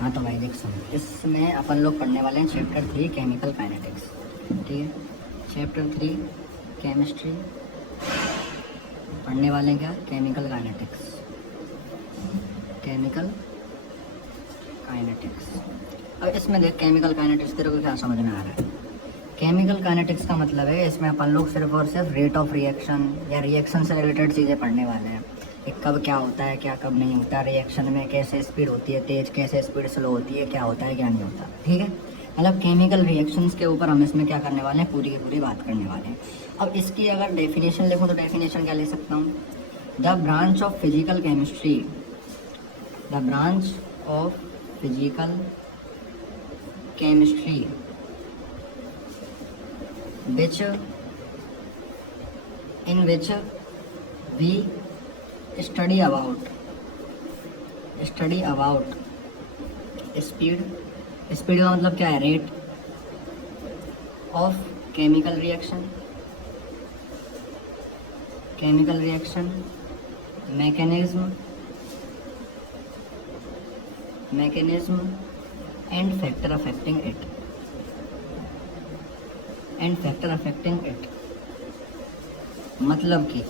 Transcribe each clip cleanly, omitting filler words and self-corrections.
हाँ तो भाई देख सुन, इसमें अपन लोग पढ़ने वाले हैं चैप्टर 3 केमिकल काइनेटिक्स। ठीक है, चैप्टर 3 केमिस्ट्री पढ़ने वाले हैं क्या, केमिकल काइनेटिक्स। Chemical kinetics. अब इसमें देख केमिकल काइनेटिक्स तेरे को क्या समझ में आ रहा है। केमिकल काइनेटिक्स का मतलब है इसमें अपन लोग सिर्फ और सिर्फ रेट ऑफ रिएक्शन या रिएक्शन से रिलेटेड चीज़ें पढ़ने वाले हैं कि कब क्या होता है, क्या कब नहीं होता, रिएक्शन में कैसे स्पीड होती है तेज, कैसे स्पीड स्लो होती है, क्या होता है क्या नहीं होता। ठीक है, मतलब केमिकल रिएक्शंस के ऊपर हम इसमें क्या करने वाले हैं, पूरी की पूरी बात करने वाले हैं। अब इसकी अगर डेफिनेशन लिखूँ तो डेफिनेशन क्या ले सकता हूँ, the branch of physical chemistry, the branch of physical chemistry which in which we study about speed का मतलब क्या है, rate of chemical reaction mechanism and factor affecting it. मतलब कि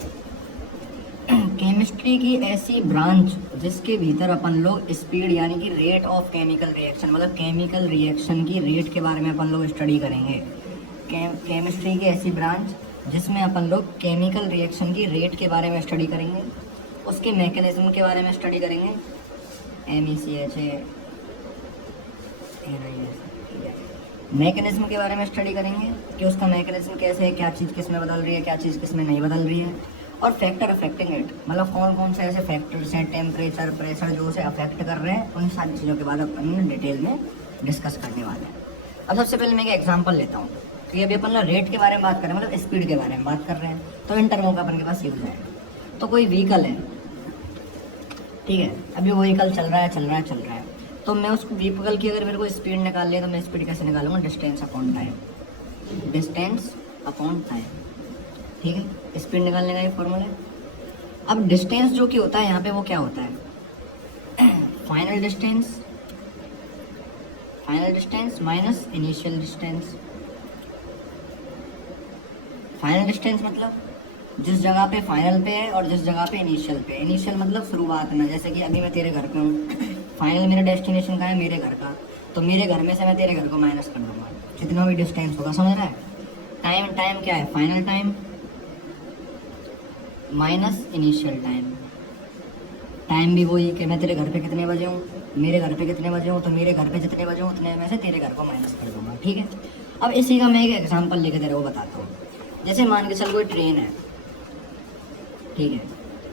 केमिस्ट्री की ऐसी ब्रांच जिसके भीतर अपन लोग स्पीड यानी कि रेट ऑफ केमिकल रिएक्शन, मतलब केमिकल रिएक्शन की रेट के बारे में अपन लोग स्टडी करेंगे। केमिस्ट्री की ऐसी ब्रांच जिसमें अपन लोग केमिकल रिएक्शन की रेट के बारे में स्टडी करेंगे, उसके मैकेनिज्म के बारे में स्टडी करेंगे, मैकेनिज्म के बारे में स्टडी करेंगे कि उसका मैकेनिज्म कैसे है, क्या चीज़ किस में बदल रही है, क्या चीज़ किस में नहीं बदल रही है, और फैक्टर अफेक्टिंग इट, मतलब कौन कौन से ऐसे फैक्टर्स हैं, टेम्परेचर, प्रेशर जो उसे अफेक्ट कर रहे हैं, उन सारी चीज़ों के बाद अपन डिटेल में डिस्कस करने वाले हैं। अब सबसे पहले मैं एक एग्जाम्पल लेता हूँ कि अभी अपन रेट के बारे में बात कर रहे हैं, मतलब स्पीड के बारे में बात कर रहे हैं, तो इन टर्मों का अपन के पास यूज है। तो कोई व्हीकल है, ठीक है, अभी वो व्हीकल चल रहा है, तो मैं उसको व्हीकल की अगर मेरे को स्पीड निकालनी है तो मैं स्पीड कैसे निकालूंगा, डिस्टेंस अपॉन टाइम। ठीक है, स्पीड निकालने का ये फॉर्मूला है। अब डिस्टेंस जो कि होता है यहाँ पे वो क्या होता है, final distance minus initial distance. Final distance मतलब जिस जगह पे फाइनल पे है और जिस जगह पे इनिशियल पे। इनिशियल मतलब शुरुआत में, जैसे कि अभी मैं तेरे घर पे हूँ, फाइनल मेरा डेस्टिनेशन का है मेरे घर का, तो मेरे घर में से मैं तेरे घर को माइनस कर दूंगा, जितना भी डिस्टेंस होगा, समझ रहा है। टाइम क्या है, final time minus initial time भी वही कि मैं तेरे घर पे कितने बजे हूँ, मेरे घर पे कितने बजे हूँ, तो मेरे घर पे जितने बजे हूँ उतने में से तेरे घर को माइनस कर दूंगा। ठीक है, अब इसी का मैं एक एग्जाम्पल लेके तेरे को बताता हूँ। जैसे मान के चल कोई ट्रेन है, ठीक है,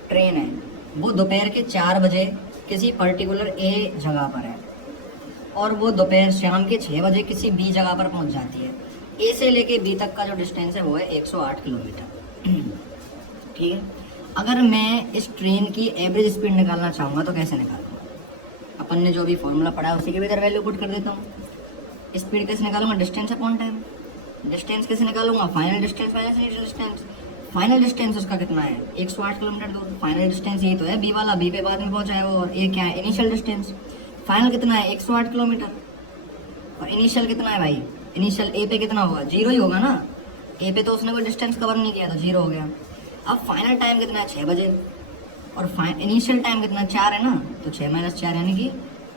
ट्रेन है, वो दोपहर के 4 बजे किसी पर्टिकुलर ए जगह पर है और वो दोपहर शाम के 6 बजे किसी बी जगह पर पहुंच जाती है। ए से लेके बी तक का जो डिस्टेंस है वो है 108 किलोमीटर। ठीक है, अगर मैं इस ट्रेन की एवरेज स्पीड निकालना चाहूँगा तो कैसे निकालूंगा, अपन ने जो भी फॉर्मूला पढ़ा है उसी के भीतर वैल्यू पुट कर देता हूँ। स्पीड कैसे निकालूंगा, डिस्टेंस अपॉन टाइम। डिस्टेंस कैसे निकालूंगा, final distance minus initial distance. Final distance उसका कितना है, 108 किलोमीटर दूर। फाइनल डिस्टेंस यही तो है, बी वाला, बी पे बाद में पहुंचा है वो, और ये क्या है, इनिशियल डिस्टेंस। फाइनल कितना है, 108 किलोमीटर, और इनिशियल कितना है भाई, इनिशियल ए पे कितना होगा, 0 ही होगा ना, ए पे तो उसने कोई डिस्टेंस कवर नहीं किया तो 0 हो गया। अब फाइनल टाइम कितना है, 6 बजे, और इनिशियल टाइम कितना, 4 है ना, तो 6 माइनस 4 यानी कि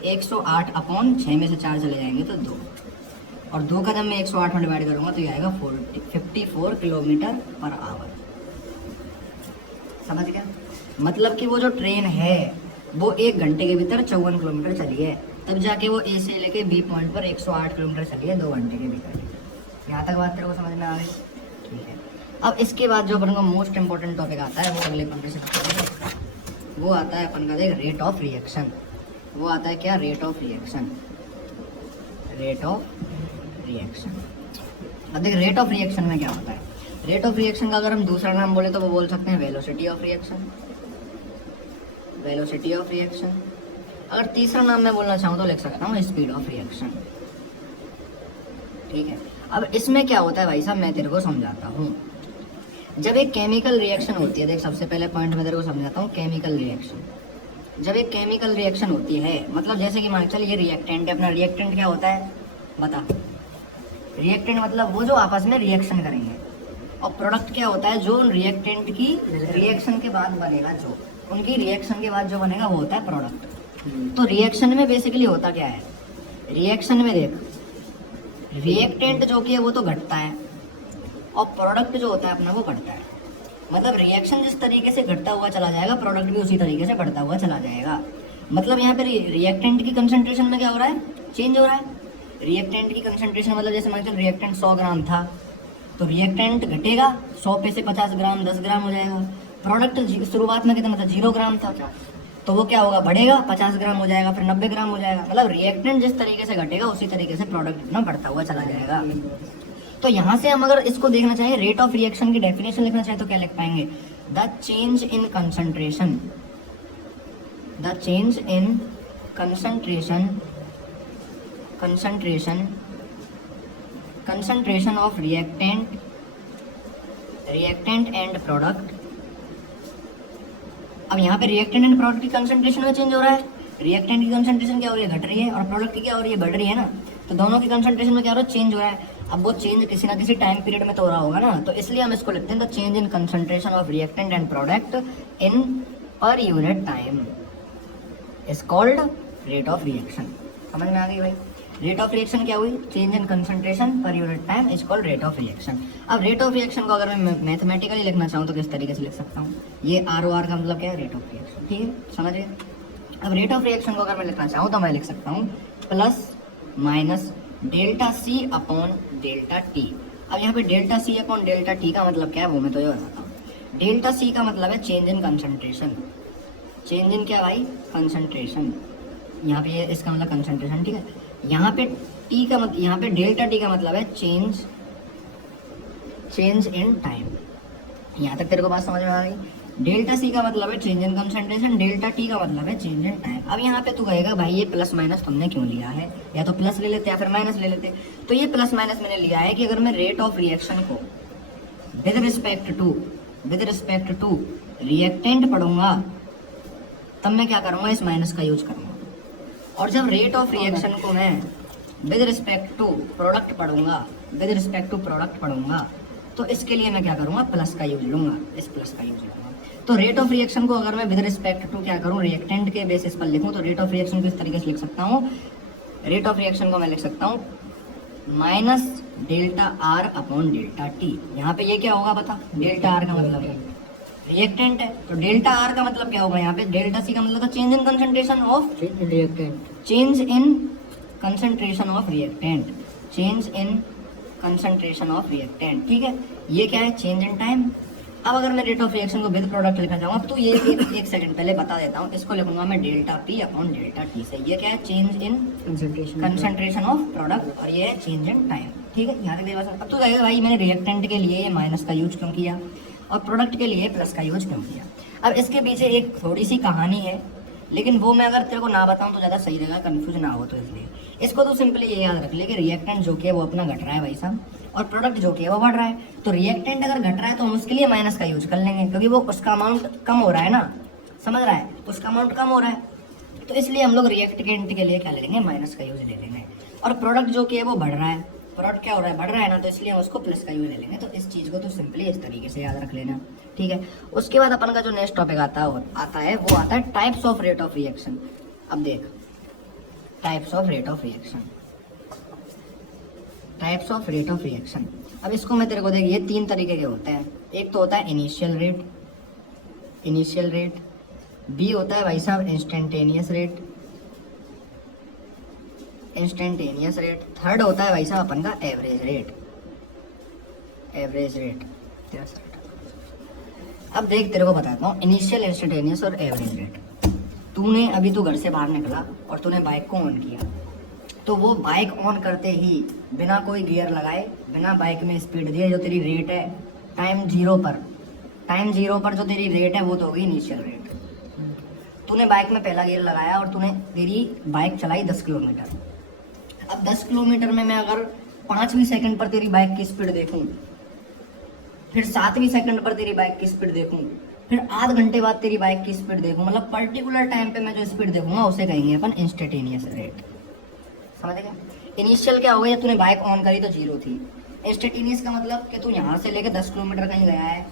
108 अपॉन 6 में से 4 चले जाएंगे तो 2, और 2 का जब मैं 108 में डिवाइड करूँगा तो ये आएगा 54 किलोमीटर पर आवर। समझ गया, मतलब कि वो जो ट्रेन है वो 1 घंटे के भीतर 54 किलोमीटर चली है, तब जाके वो ए से लेके बी पॉइंट पर 108 किलोमीटर चली है 2 घंटे के भीतर। यहाँ तक बात तेरे को समझ में आ गई, ठीक है। अब इसके बाद जो अपन को मोस्ट इंपॉर्टेंट टॉपिक आता है वो अगले पंक्ति से वो आता है अपन का, देख, रेट ऑफ रिएक्शन। वो आता है क्या, रेट ऑफ रिएक्शन। अब देख रेट ऑफ रिएक्शन में क्या होता है, रेट ऑफ रिएक्शन का अगर हम दूसरा नाम बोले तो वो बोल सकते हैं वेलोसिटी ऑफ रिएक्शन। अगर तीसरा नाम मैं बोलना चाहूँ तो लिख सकता हूँ स्पीड ऑफ रिएक्शन। ठीक है, अब इसमें क्या होता है भाई साहब, मैं तेरे को समझाता हूँ। जब एक केमिकल रिएक्शन होती है, देख सबसे पहले पॉइंट में तेरे को समझाता हूँ, केमिकल रिएक्शन। जब एक केमिकल रिएक्शन होती है, मतलब जैसे कि मान चल ये रिएक्टेंट है अपना, रिएक्टेंट क्या होता है बता। रिएक्टेंट मतलब वो जो आपस में रिएक्शन करेंगे, और प्रोडक्ट क्या होता है जो रिएक्टेंट की रिएक्शन के बाद बनेगा, जो उनकी रिएक्शन के बाद जो बनेगा वो होता है प्रोडक्ट। तो रिएक्शन में बेसिकली होता क्या है, रिएक्शन में देख रिएक्टेंट जो कि है वो तो घटता है और प्रोडक्ट जो होता है अपना वो बढ़ता है। मतलब रिएक्शन जिस तरीके से घटता हुआ चला जाएगा, प्रोडक्ट भी उसी तरीके से बढ़ता हुआ चला जाएगा। मतलब यहाँ पे रिएक्टेंट की कंसंट्रेशन में क्या हो रहा है, चेंज हो रहा है। रिएक्टेंट की कंसंट्रेशन मतलब जैसे मान चल रिएक्टेंट 100 ग्राम था, तो रिएक्टेंट घटेगा 100 पे से 50 ग्राम 10 ग्राम हो जाएगा। प्रोडक्ट शुरुआत में कितना था 0 ग्राम था, तो वो क्या होगा बढ़ेगा 50 ग्राम हो जाएगा, फिर 90 ग्राम हो जाएगा। मतलब रिएक्टेंट जिस तरीके से घटेगा उसी तरीके से प्रोडक्ट इतना बढ़ता हुआ चला जाएगा। तो यहाँ से हम अगर इसको देखना चाहें, रेट ऑफ रिएक्शन की डेफिनेशन लिखना चाहें तो क्या लिख पाएंगे, the change in concentration, the change in concentration, concentration of reactant and product. अब यहाँ पे रिएक्टेंट एंड प्रोडक्ट की कंसंट्रेशन में चेंज हो रहा है। रिएक्टेंट की कंसंट्रेशन क्या हो रही है, घट रही है, और प्रोडक्ट की क्या हो रही है, बढ़ रही है ना। तो दोनों की कंसंट्रेशन में क्या हो रहा है, चेंज हो रहा है। अब वो चेंज किसी ना किसी टाइम पीरियड में तो हो रहा होगा ना, तो इसलिए हम इसको लिखते हैं the change in concentration of reactant and product in per unit time is called rate of reaction. समझ में आ गई भाई। रेट ऑफ रिएक्शन क्या हुई, change in concentration per unit time is called rate of reaction. अब rate of reaction को अगर मैं मैथमेटिकली लिखना चाहूँ तो किस तरीके से लिख सकता हूँ, ये ROR का मतलब क्या है, रेट ऑफ रिएक्शन। ठीक है, समझिए। अब रेट ऑफ रिएक्शन को अगर मैं लिखना चाहूँ तो मैं लिख सकता हूँ plus minus delta C upon delta T। अब यहाँ पे delta C upon delta T का मतलब क्या है वो मैं तो ये बताता हूँ। डेल्टा C का मतलब है change in concentration, change in क्या भाई, कंसंट्रेशन। यहाँ पे ये इसका मतलब कंसंट्रेशन, ठीक है। यहाँ पे T का मतलब, यहाँ पे डेल्टा T का मतलब है चेंज इन टाइम। यहाँ तक तेरे को बात समझ में आ गई। डेल्टा C का मतलब है change in concentration, delta T का मतलब है चेंज इन टाइम। अब यहाँ पे तू कहेगा भाई ये प्लस माइनस तुमने क्यों लिया है, या तो प्लस ले लेते या फिर माइनस ले लेते। तो ये प्लस माइनस मैंने लिया है कि अगर मैं रेट ऑफ रिएक्शन को विद रिस्पेक्ट टू रिएक्टेंट पढ़ूंगा तब मैं क्या करूंगा, इस माइनस का यूज करूंगा। और जब रेट ऑफ रिएक्शन को मैं विद रिस्पेक्ट टू प्रोडक्ट पढ़ूंगा तो इसके लिए मैं क्या करूंगा, प्लस का यूज लूंगा, इस प्लस का यूज लूंगा। तो रेट ऑफ रिएक्शन को अगर मैं विद रिस्पेक्ट टू क्या करूं, रिएक्टेंट के बेसिस पर लिखूं, तो रेट ऑफ रिएक्शन को इस तरीके से लिख सकता हूं। रेट ऑफ रिएक्शन को मैं लिख सकता हूं minus delta R upon delta T। यहाँ पे ये क्या होगा बता, डेल्टा R का मतलब है रिएक्टेंट है, तो डेल्टा R का मतलब क्या होगा, यहाँ पे डेल्टा C का मतलब change in concentration of reactant, change in concentration of reactant, change in concentration of reactant. ठीक है, ये क्या है, चेंज इन टाइम। अब अगर मैं रेट ऑफ रिएक्शन को विद प्रोडक्ट लिखना चाहूँगा तो ये एक सेकंड पहले बता देता हूँ, इसको लिखूंगा मैं delta P upon delta T से। ये क्या है, change in concentration of product, और ये है चेंज इन टाइम। ठीक है, यहाँ तक देखा। अब तो कहेगा भाई मैंने रिएक्टेंट के लिए ये माइनस का यूज क्यों किया और प्रोडक्ट के लिए प्लस का यूज क्यों किया। अब इसके पीछे एक थोड़ी सी कहानी है, लेकिन वो मैं अगर तेरे को ना बताऊं तो ज़्यादा सही रहेगा, कंफ्यूज ना हो। तो इसलिए इसको तो सिंपली ये याद रख ले कि रिएक्टेंट जो कि है वो अपना घट रहा है भाई साहब, और प्रोडक्ट जो कि है वो बढ़ रहा है। तो रिएक्टेंट अगर घट रहा है तो हम उसके लिए माइनस का यूज कर लेंगे, क्योंकि वो उसका अमाउंट कम हो रहा है ना, समझ रहा है, उसका अमाउंट कम हो रहा है, तो इसलिए हम लोग रिएक्टेंट के लिए क्या ले लेंगे, माइनस का यूज ले लेंगे। और प्रोडक्ट जो कि है वो बढ़ रहा है, प्रोडक्ट क्या हो रहा है, बढ़ रहा है ना, तो इसलिए हम उसको प्लस का यूज ले लेंगे। तो इस चीज़ को तो सिंपली इस तरीके से याद रख लेना। ठीक है, उसके बाद अपन का जो नेक्स्ट टॉपिक आता है वो आता है types of rate of reaction. अब देख, types of rate of reaction, types of rate of reaction. अब इसको मैं तेरे को देख, ये 3 तरीके के होते हैं। एक तो होता है इनिशियल रेट, बी होता है भाई साहब इंस्टेंटेनियस रेट, थर्ड होता है भाई साहब अपन का एवरेज रेट। अब देख तेरे को बताता हूँ, इनिशियल, इंस्टेंटेनियस और एवरेज रेट। अभी तू घर से बाहर निकला और तूने बाइक को ऑन किया, तो वो बाइक ऑन करते ही बिना कोई गियर लगाए, बिना बाइक में स्पीड दिए, जो तेरी रेट है टाइम जीरो पर जो तेरी रेट है वो तो होगी इनिशियल रेट। तूने बाइक में पहला गियर लगाया और तेरी बाइक चलाई 10 किलोमीटर। अब 10 किलोमीटर में मैं अगर 5वीं सेकंड पर तेरी बाइक की स्पीड देखूं, फिर 7वीं सेकंड पर तेरी बाइक की स्पीड देखूं, फिर आध घंटे बाद तेरी बाइक की स्पीड देखो, मतलब पर्टिकुलर टाइम पे मैं जो स्पीड देखूंगा उसे कहेंगे अपन इंस्टेंटेनियस रेट। समझ गया? इनिशियल क्या होगा, जब तूने बाइक ऑन करी तो 0 थी। इंस्टेंटेनियस का मतलब कि तू यहाँ से लेके 10 किलोमीटर कहीं गया है,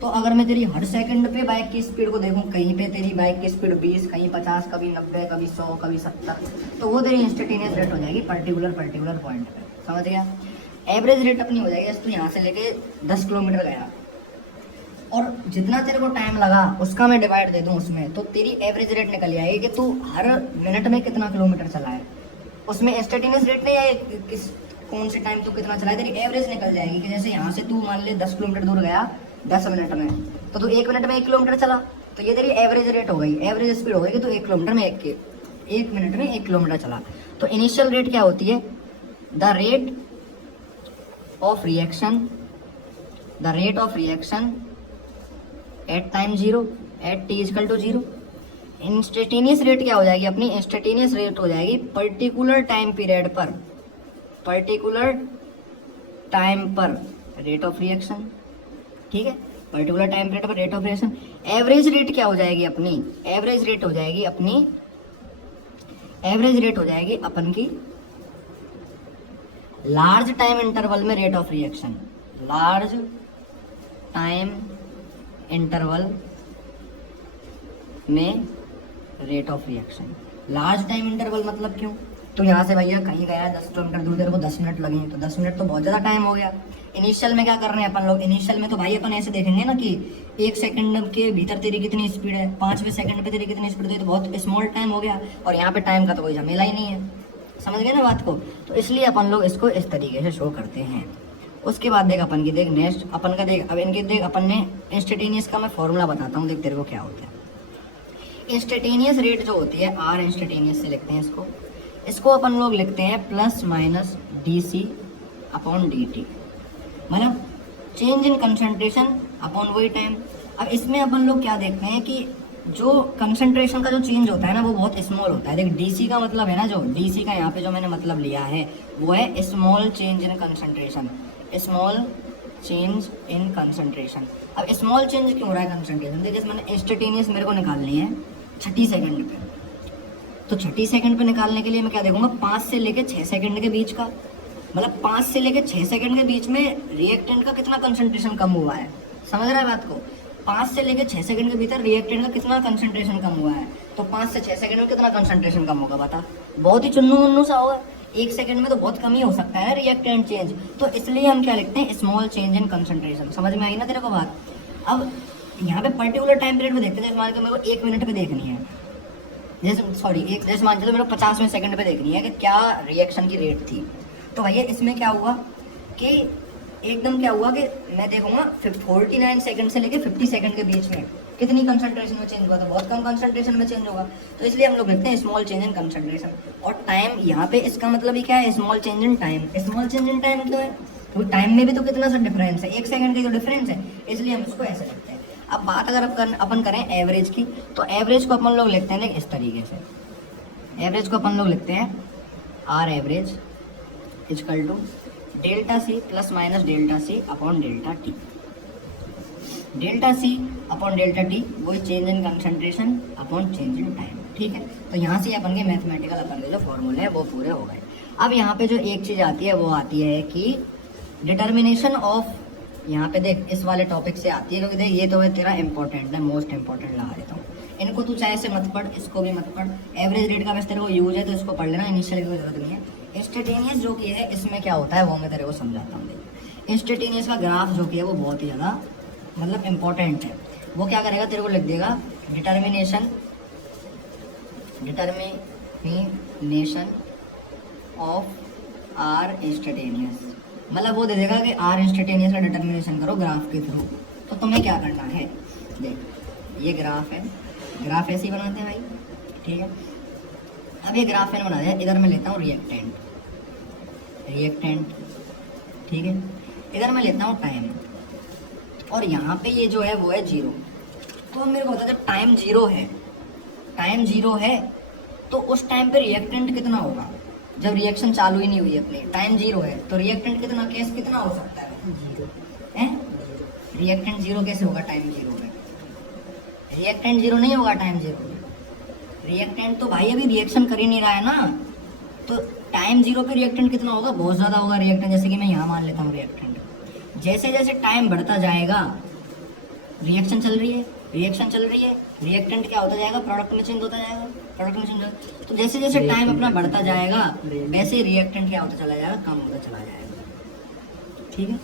तो अगर मैं तेरी हर सेकंड पे बाइक की स्पीड को देखूं, कहीं पे तेरी बाइक की स्पीड 20, कहीं 50, कभी 90, कभी 100, कभी 70, तो वो तेरी इंस्टेंटेनियस रेट हो जाएगी पर्टिकुलर पॉइंट पे। समझ गया? एवरेज रेट अपनी हो जाएगी, तू यहाँ से लेके 10 किलोमीटर गया और जितना तेरे को टाइम लगा उसका मैं डिवाइड दे दूं उसमें, तो तेरी एवरेज रेट निकल आएगी कि तू हर मिनट में कितना किलोमीटर चला है। उसमें इंस्टेंटेनियस रेट नहीं आए किस कौन से टाइम तू कितना चला है, तेरी एवरेज निकल जाएगी कि जैसे यहाँ से तू मान ले 10 किलोमीटर दूर गया 10 मिनट में, तो तू 1 मिनट में 1 किलोमीटर चला, तो ये तेरी एवरेज रेट हो गई, एवरेज स्पीड हो गई कि तू 1 किलोमीटर में 1 मिनट में 1 किलोमीटर चला। तो इनिशियल रेट क्या होती है? The rate of reaction at time 0 at T equal to 0। Instantaneous rate क्या हो जाएगी अपनी? इंस्टेंटेनियस रेट हो जाएगी पर्टिकुलर टाइम पर रेट ऑफ रिएक्शन। ठीक है, पर्टिकुलर टाइम पीरियड पर rate of reaction. Average rate क्या हो जाएगी अपनी? एवरेज रेट हो जाएगी अपन की लार्ज टाइम इंटरवल में rate of reaction. Large time interval में rate of reaction. Large time interval मतलब क्यों? तो यहाँ से भैया कहीं गया 10 किलोमीटर दूर, तेरे को 10 मिनट लगे, तो 10 मिनट तो बहुत ज़्यादा टाइम हो गया। इनिशियल में क्या कर रहे हैं अपन लोग? इनिशियल में तो भाई अपन ऐसे देखेंगे ना कि 1 सेकंड के भीतर तेरी कितनी स्पीड है, 5वें सेकंड पे तेरी कितनी स्पीड है, तो बहुत स्मॉल टाइम हो गया, और यहाँ पे टाइम का तो कोई झमेला ही नहीं है। समझ गए ना बात को? तो इसलिए अपन लोग इसको इस तरीके से शो करते हैं। उसके बाद देख अपन की, देख नेक्स्ट अपन का देख, अब इनके देख अपन ने इंस्टेंटेनियस का मैं फॉर्मूला बताता हूँ, देख तेरे को क्या होता है। इंस्टेंटेनियस रेट जो होती है, आर इंस्टेंटेनियस से लिखते हैं इसको अपन लोग लिखते हैं plus minus D upon D T, मतलब चेंज इन कंसंट्रेशन अपॉन वही टाइम। अब इसमें अपन लोग क्या देखते हैं कि जो कंसंट्रेशन का जो चेंज होता है ना, वो बहुत स्मॉल होता है। देख डीसी का मतलब है ना, जो डीसी का यहाँ पे जो मैंने मतलब लिया है वो है small change in concentration. Small change in concentration. अब स्मॉल चेंज क्यों हो रहा है कंसंट्रेशन? देखिए जैसे मैंने इंस्टेंटेनियस मेरे को निकालनी है 60 सेकंड पे, तो 60 सेकंड पे निकालने के लिए मैं क्या देखूंगा? 5 से लेके 6 सेकंड के बीच का, मतलब 5 से लेके 6 सेकंड के बीच में रिएक्टेंट का कितना कंसंट्रेशन कम हुआ है। समझ रहा है बात को? 5 से लेके 6 सेकंड के भीतर रिएक्टेंट का कितना कंसंट्रेशन कम हुआ है, तो 5 से 6 सेकंड में कितना कंसंट्रेशन कम होगा बता? बहुत ही चुन्नू मुन्नू सा होगा, 1 सेकंड में तो बहुत कम ही हो सकता है ना रिएक्टेंट चेंज। तो इसलिए हम क्या लिखते हैं? Small change in concentration. समझ में आई ना तेरे को बात? अब यहाँ पे पर्टिकुलर टाइम पीरियड में देखते हैं, जैसे मान के मेरे को 1 मिनट पे देखनी है, जैसे मान चलो मेरे को 50वें सेकंड पे देखनी है कि क्या रिएक्शन की रेट थी। तो भैया इसमें क्या हुआ कि एकदम क्या हुआ कि मैं देखूंगा 49 सेकंड से लेके 50 सेकंड के बीच में कितनी कंसंट्रेशन में चेंज हुआ, तो बहुत कम कंसंट्रेशन में चेंज होगा। तो इसलिए हम लोग लिखते हैं स्मॉल चेंज इन कंसंट्रेशन। और टाइम यहाँ पे इसका मतलब ही क्या है? Small change in time. Small change in time मतलब है तो टाइम में भी तो कितना सा डिफरेंस है, 1 सेकंड का जो डिफरेंस है, इसलिए हम इसको ऐसे लिखते हैं। अब बात अगर अपन करें एवरेज की, तो एवरेज को अपन लोग लिखते हैं इस तरीके से। एवरेज को अपन लोग लिखते हैं R average equal to delta C plus minus delta C upon delta T. Delta C upon delta T वही change in concentration upon change in time. ठीक है, तो यहाँ से अपन के मैथमेटिकल अपन के जो फॉर्मूले हैं वो पूरे हो गए। अब यहाँ पे जो एक चीज़ आती है वो आती है कि डिटर्मिनेशन ऑफ, यहाँ पे देख इस वाले टॉपिक से आती है, क्योंकि देख ये तो है तेरा इंपॉर्टेंट है, मोस्ट इंपॉर्टेंट लगा देता हूँ। इनको तू चाहे से मत पढ़, इसको भी मत पढ़। एवरेज रेट का वैसे तेरे को यूज है तो इसको पढ़ लेना, इनिशियल की कोई जरूरत नहीं है। इंस्टेंटेनियस जो कि है इसमें क्या होता है वो मैं तेरे को समझाता हूँ। देख इंस्टेंटेनियस का ग्राफ जो कि है वो बहुत ही ज़्यादा मतलब इंपॉर्टेंट है। वो क्या करेगा? तेरे को लिख देगा डिटर्मिनेशन ऑफ आर इंस्टेंटेनियस, मतलब वो दे देगा कि आर इंस्टेंटेनियस का डिटर्मिनेशन करो ग्राफ के थ्रू। तो तुम्हें क्या करना है? देख ये ग्राफ है, ग्राफ ऐसे ही बनाते हैं भाई। ठीक है, अब ये ग्राफ मैंने बना दिया, इधर मैं लेता हूँ रिएक्टेंट, ठीक है, इधर मैं लेता हूँ टाइम, और यहाँ पे ये जो है वो है 0। तो अब मेरे को बता, जब टाइम 0 है तो उस टाइम पे रिएक्टेंट कितना होगा? जब रिएक्शन चालू ही नहीं हुई अपनी, टाइम 0 है तो रिएक्टेंट कितना केस कितना हो सकता है? 0 है। रिएक्टेंट 0 कैसे होगा टाइम 0 में? रिएक्टेंट जीरो नहीं होगा टाइम जीरो। रिएक्टेंट तो भाई अभी रिएक्शन कर ही नहीं रहा है ना, तो टाइम जीरो पे रिएक्टेंट कितना होगा, बहुत ज़्यादा होगा रिएक्टेंट। जैसे कि मैं यहाँ मान लेता हूँ रिएक्टेंट, जैसे जैसे टाइम बढ़ता जाएगा, रिएक्शन चल रही है, रिएक्शन चल रही है, रिएक्टेंट क्या होता जाएगा, प्रोडक्ट में चेंज होता जाएगा, प्रोडक्ट में चेंज होता, तो जैसे जैसे टाइम अपना बढ़ता जाएगा वैसे रिएक्टेंट क्या होता चला जाएगा, कम होता चला जाएगा। ठीक है,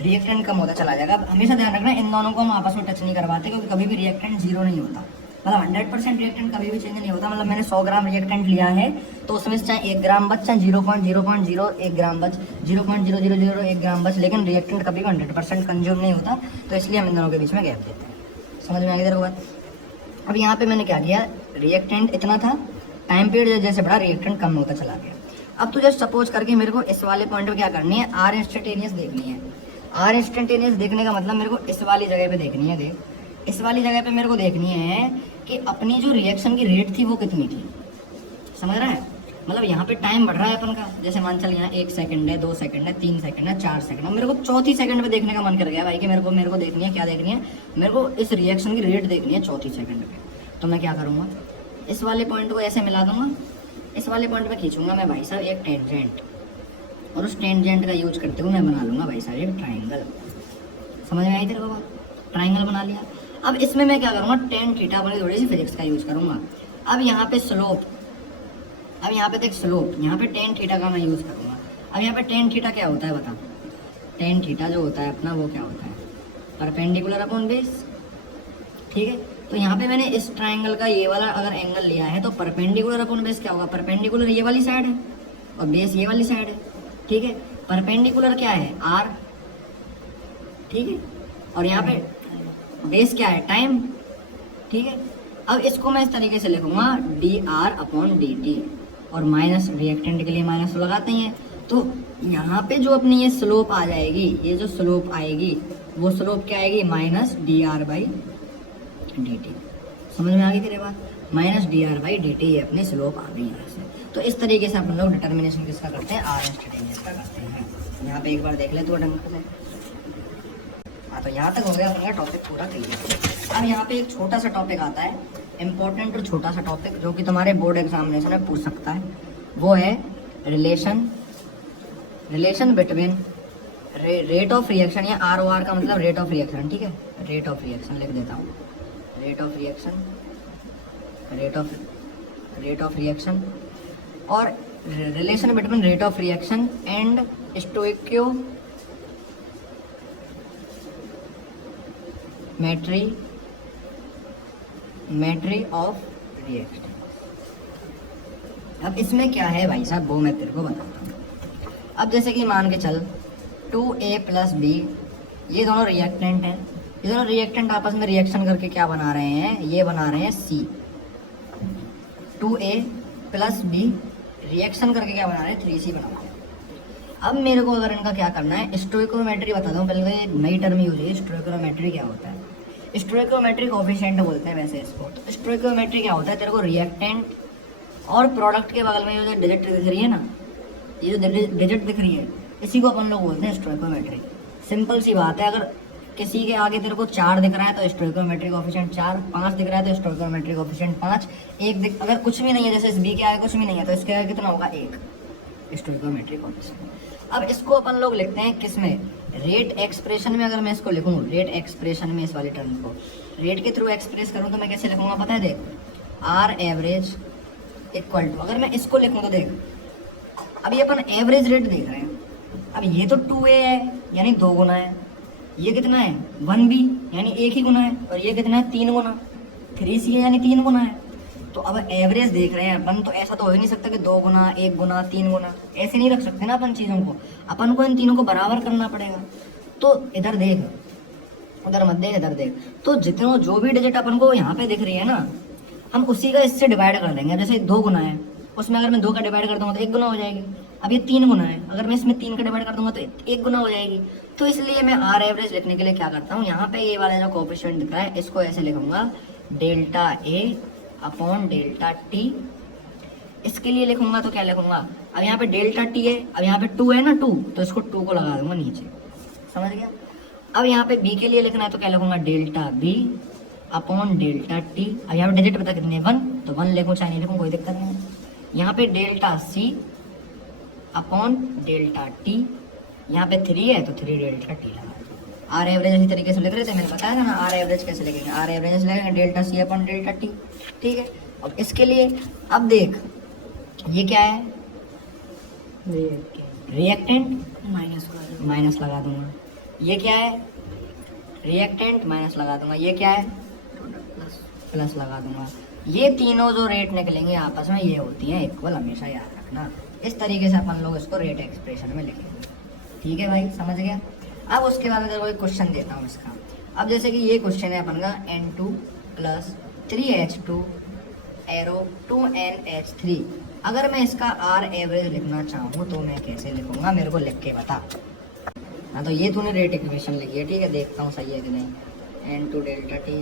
रिएक्टेंट कम होता चला जाएगा। अब हमेशा ध्यान रखना इन दोनों को हम आपस में टच नहीं करवाते, क्योंकि कभी भी रिएक्टेंट जीरो नहीं होता, मतलब 100% रिएक्टेंट कभी भी चेंज नहीं होता। मतलब मैंने 100 ग्राम रिएक्टेंट लिया है तो उसमें से चाहे 1 ग्राम बच, चाहे 0.001 ग्राम बच, 0.0001 ग्राम बच, लेकिन रिएक्टेंट कभी भी 100% कंज्यूम नहीं होता। तो इसलिए हम इन दोनों के बीच में गैप देते हैं। समझ में आ गई तेरे को बात? अब यहाँ पे मैंने क्या किया, रिएक्टेंट इतना था, टाइम पीरियड जैसे बढ़ा रिएक्टेंट कम होता चला गया। अब तो जस्ट सपोज करके मेरे को इस वाले पॉइंट पे क्या करनी है, आर इंस्टेंटेनियस देखनी है। आर इंस्टेंटेनियस देखने का मतलब मेरे को इस वाली जगह पे देखनी है। देख, इस वाली जगह पे मेरे को देखनी है कि अपनी जो रिएक्शन की रेट थी वो कितनी थी। समझ रहा है? मतलब यहाँ पे टाइम बढ़ रहा है अपन का, जैसे मान चल यहाँ 1 सेकंड है, 2 सेकंड है, 3 सेकंड है, 4 सेकंड है। मेरे को चौथी सेकंड पे देखने का मन कर गया भाई कि मेरे को देखनी है, क्या देखनी है, मेरे को इस रिएक्शन की रेट देखनी है चौथी सेकंड पे। तो मैं क्या करूँगा, इस वाले पॉइंट को ऐसे मिला दूंगा, इस वाले पॉइंट पे खींचूंगा मैं भाई साहब एक टेंजेंट, और उस टेंजेंट का यूज करते हुए मैं बना लूँगा भाई साहब एक ट्राइंगल। समझ में आई तेरे को बात? ट्राइंगल बना लिया। अब इसमें मैं क्या करूँगा, टेन थीटा वाली थोड़ी सी फिजिक्स का यूज़ करूँगा। अब यहाँ पे स्लोप, अब यहाँ पे देख स्लोप, यहाँ पे टेन थीटा का मैं यूज़ करूँगा। अब यहाँ पे टेन थीटा क्या होता है बता, टेन थीटा जो होता है अपना वो क्या होता है, परपेंडिकुलर अपॉन बेस। ठीक है, तो यहाँ पे मैंने इस ट्राइंगल का ये वाला अगर एंगल लिया है तो परपेंडिकुलर अपॉन बेस क्या होगा, परपेंडिकुलर ये वाली साइड है और बेस ये वाली साइड है। ठीक है, परपेंडिकुलर क्या है, आर। ठीक है, और यहाँ पे बेस क्या है, टाइम। ठीक है, अब इसको मैं इस तरीके से लिखूंगा D R upon D T, और माइनस रिएक्टेंट के लिए माइनस तो लगाते ही हैं। तो यहाँ पे जो अपनी ये स्लोप आ जाएगी, ये जो स्लोप आएगी वो स्लोप क्या आएगी, minus D R by D T. समझ में आ गई तेरे बात? Minus D R by D T ये अपनी स्लोप आ गई यहाँ से। तो इस तरीके से अपन लोग डिटर्मिनेशन किसका करते हैं, आर इंस्टेंटेनियस का करते हैं। यहाँ पे एक बार देख ले तो ढंग से। हाँ, तो यहाँ तक हो गया अपना टॉपिक पूरा क्लियर। अब यहाँ पे एक छोटा सा टॉपिक आता है, इम्पोर्टेंट और छोटा सा टॉपिक, जो कि तुम्हारे बोर्ड एग्जामिनेशन में पूछ सकता है। वो है relation between rate of reaction, या आर ओ आर का मतलब रेट ऑफ रिएक्शन। ठीक है, रेट ऑफ रिएक्शन लिख देता हूँ, rate of reaction, rate of reaction, और relation between rate of reaction and stoichiometry of reaction. अब इसमें क्या है भाई साहब, वो मैं तेरे को बताता हूँ। अब जैसे कि मान के चल 2A प्लस बी, ये दोनों रिएक्टेंट हैं, ये दोनों रिएक्टेंट आपस में रिएक्शन करके क्या बना रहे हैं, ये बना रहे हैं C। 2A plus B reaction करके क्या बना रहे हैं, 3C बना रहे हैं। अब मेरे को अगर इनका क्या करना है, स्टोइकोमेट्री बता दूँ पहले, तो नई टर्म यूज है। स्टोइकोमेट्री क्या होता है, स्टोइकोमेट्री कोफिशिएंट बोलते हैं वैसे इसको। तो स्टोइकोमेट्री क्या होता है, तेरे को रिएक्टेंट और प्रोडक्ट के बगल में जो डिजिट दिख रही है ना, ये जो डिजिट दिख रही है, इसी को अपन लोग बोलते हैं स्टोइकोमेट्री। सिंपल सी बात है, अगर किसी के आगे तेरे को 4 दिख रहा है तो स्टोइकोमेट्री कोफिशिएंट 4, 5 दिख रहा है तो स्टोइकोमेट्री कोफिशिएंट 5, एक अगर कुछ भी नहीं है, जैसे इस बी के आगे कुछ भी नहीं है तो इसके आगे कितना होगा, 1 स्टोइकोमेट्री कोफिशिएंट। अब इसको अपन लोग लिखते हैं किसमें, रेट एक्सप्रेशन में। अगर मैं इसको लिखूँ रेट एक्सप्रेशन में, इस वाली टर्म को रेट के थ्रू एक्सप्रेस करूँ तो मैं कैसे लिखूँगा पता है, देख, आर एवरेज इक्वल टू, अगर मैं इसको लिखूँ तो देख, अब ये अपन एवरेज रेट देख रहे हैं। अब ये तो 2A है यानी 2 गुना है, ये कितना है 1B यानी 1 ही गुना है, और ये कितना है 3 गुना, 3C है यानी 3 गुना है। तो अब एवरेज देख रहे हैं अपन, तो ऐसा तो हो ही नहीं सकता कि 2 गुना, 1 गुना, 3 गुना, ऐसे नहीं रख सकते ना अपन चीज़ों को। अपन को इन तीनों को बराबर करना पड़ेगा। तो इधर देख, उधर मत देख, इधर देख। तो जितने जो भी डिजिट अपन को यहाँ पे दिख रही है ना, हम उसी का इससे डिवाइड कर देंगे। जैसे 2 गुना है, उसमें अगर मैं 2 का डिवाइड कर दूंगा तो 1 गुना हो जाएगी। अब ये 3 गुना है, अगर मैं इसमें 3 का डिवाइड कर दूंगा तो 1 गुना हो जाएगी। तो इसलिए मैं आर एवरेज लिखने के लिए क्या करता हूँ, यहाँ पे ये वाला जो कोफिशिएंट दिख रहा है इसको ऐसे लिखूंगा delta A upon delta T. इसके लिए लिखूंगा तो क्या लिखूंगा, अब यहाँ पे डेल्टा टी है, अब यहाँ पे 2 है ना 2, तो इसको 2 को लगा दूंगा नीचे। समझ गया? अब यहाँ पे बी के लिए लिखना है तो क्या लिखूंगा, delta B upon delta T. अब यहाँ पे डिजिट पता कितने 1, तो 1 लिखूँ चाहे नहीं लिखूँ कोई दिक्कत नहीं है। यहाँ पे delta C upon delta T, यहाँ पे 3 है तो 3 डेल्टा टी लगा। आर एवरेज इसी तरीके से लिख रहे थे, मैंने बताया था ना आर एवरेज कैसे लिखेंगे। आर एवरेज लिखेंगे delta C upon delta T, ठीक है। अब इसके लिए अब देख ये क्या है, रिएक्टेंट, माइनस लगा दूंगा। ये क्या है, रिएक्टेंट, माइनस लगा दूंगा। ये क्या है, प्लस लगा दूंगा। ये तीनों जो रेट निकलेंगे आपस में ये होती हैं इक्वल, हमेशा याद रखना। इस तरीके से अपन लोग इसको रेट एक्सप्रेशन में लिखेंगे, ठीक है भाई, समझ गया। अब उसके बाद मैं एक क्वेश्चन देता हूँ इसका। अब जैसे कि ये क्वेश्चन है अपन का N2 plus 3H2 arrow 2NH3। अगर मैं इसका आर एवरेज लिखना चाहूँ तो मैं कैसे लिखूंगा, मेरे को लिख के बता। हाँ तो ये तूने रेट इक्वेशन लिखी है, ठीक है, देखता हूँ सही है कि नहीं। N2 delta T,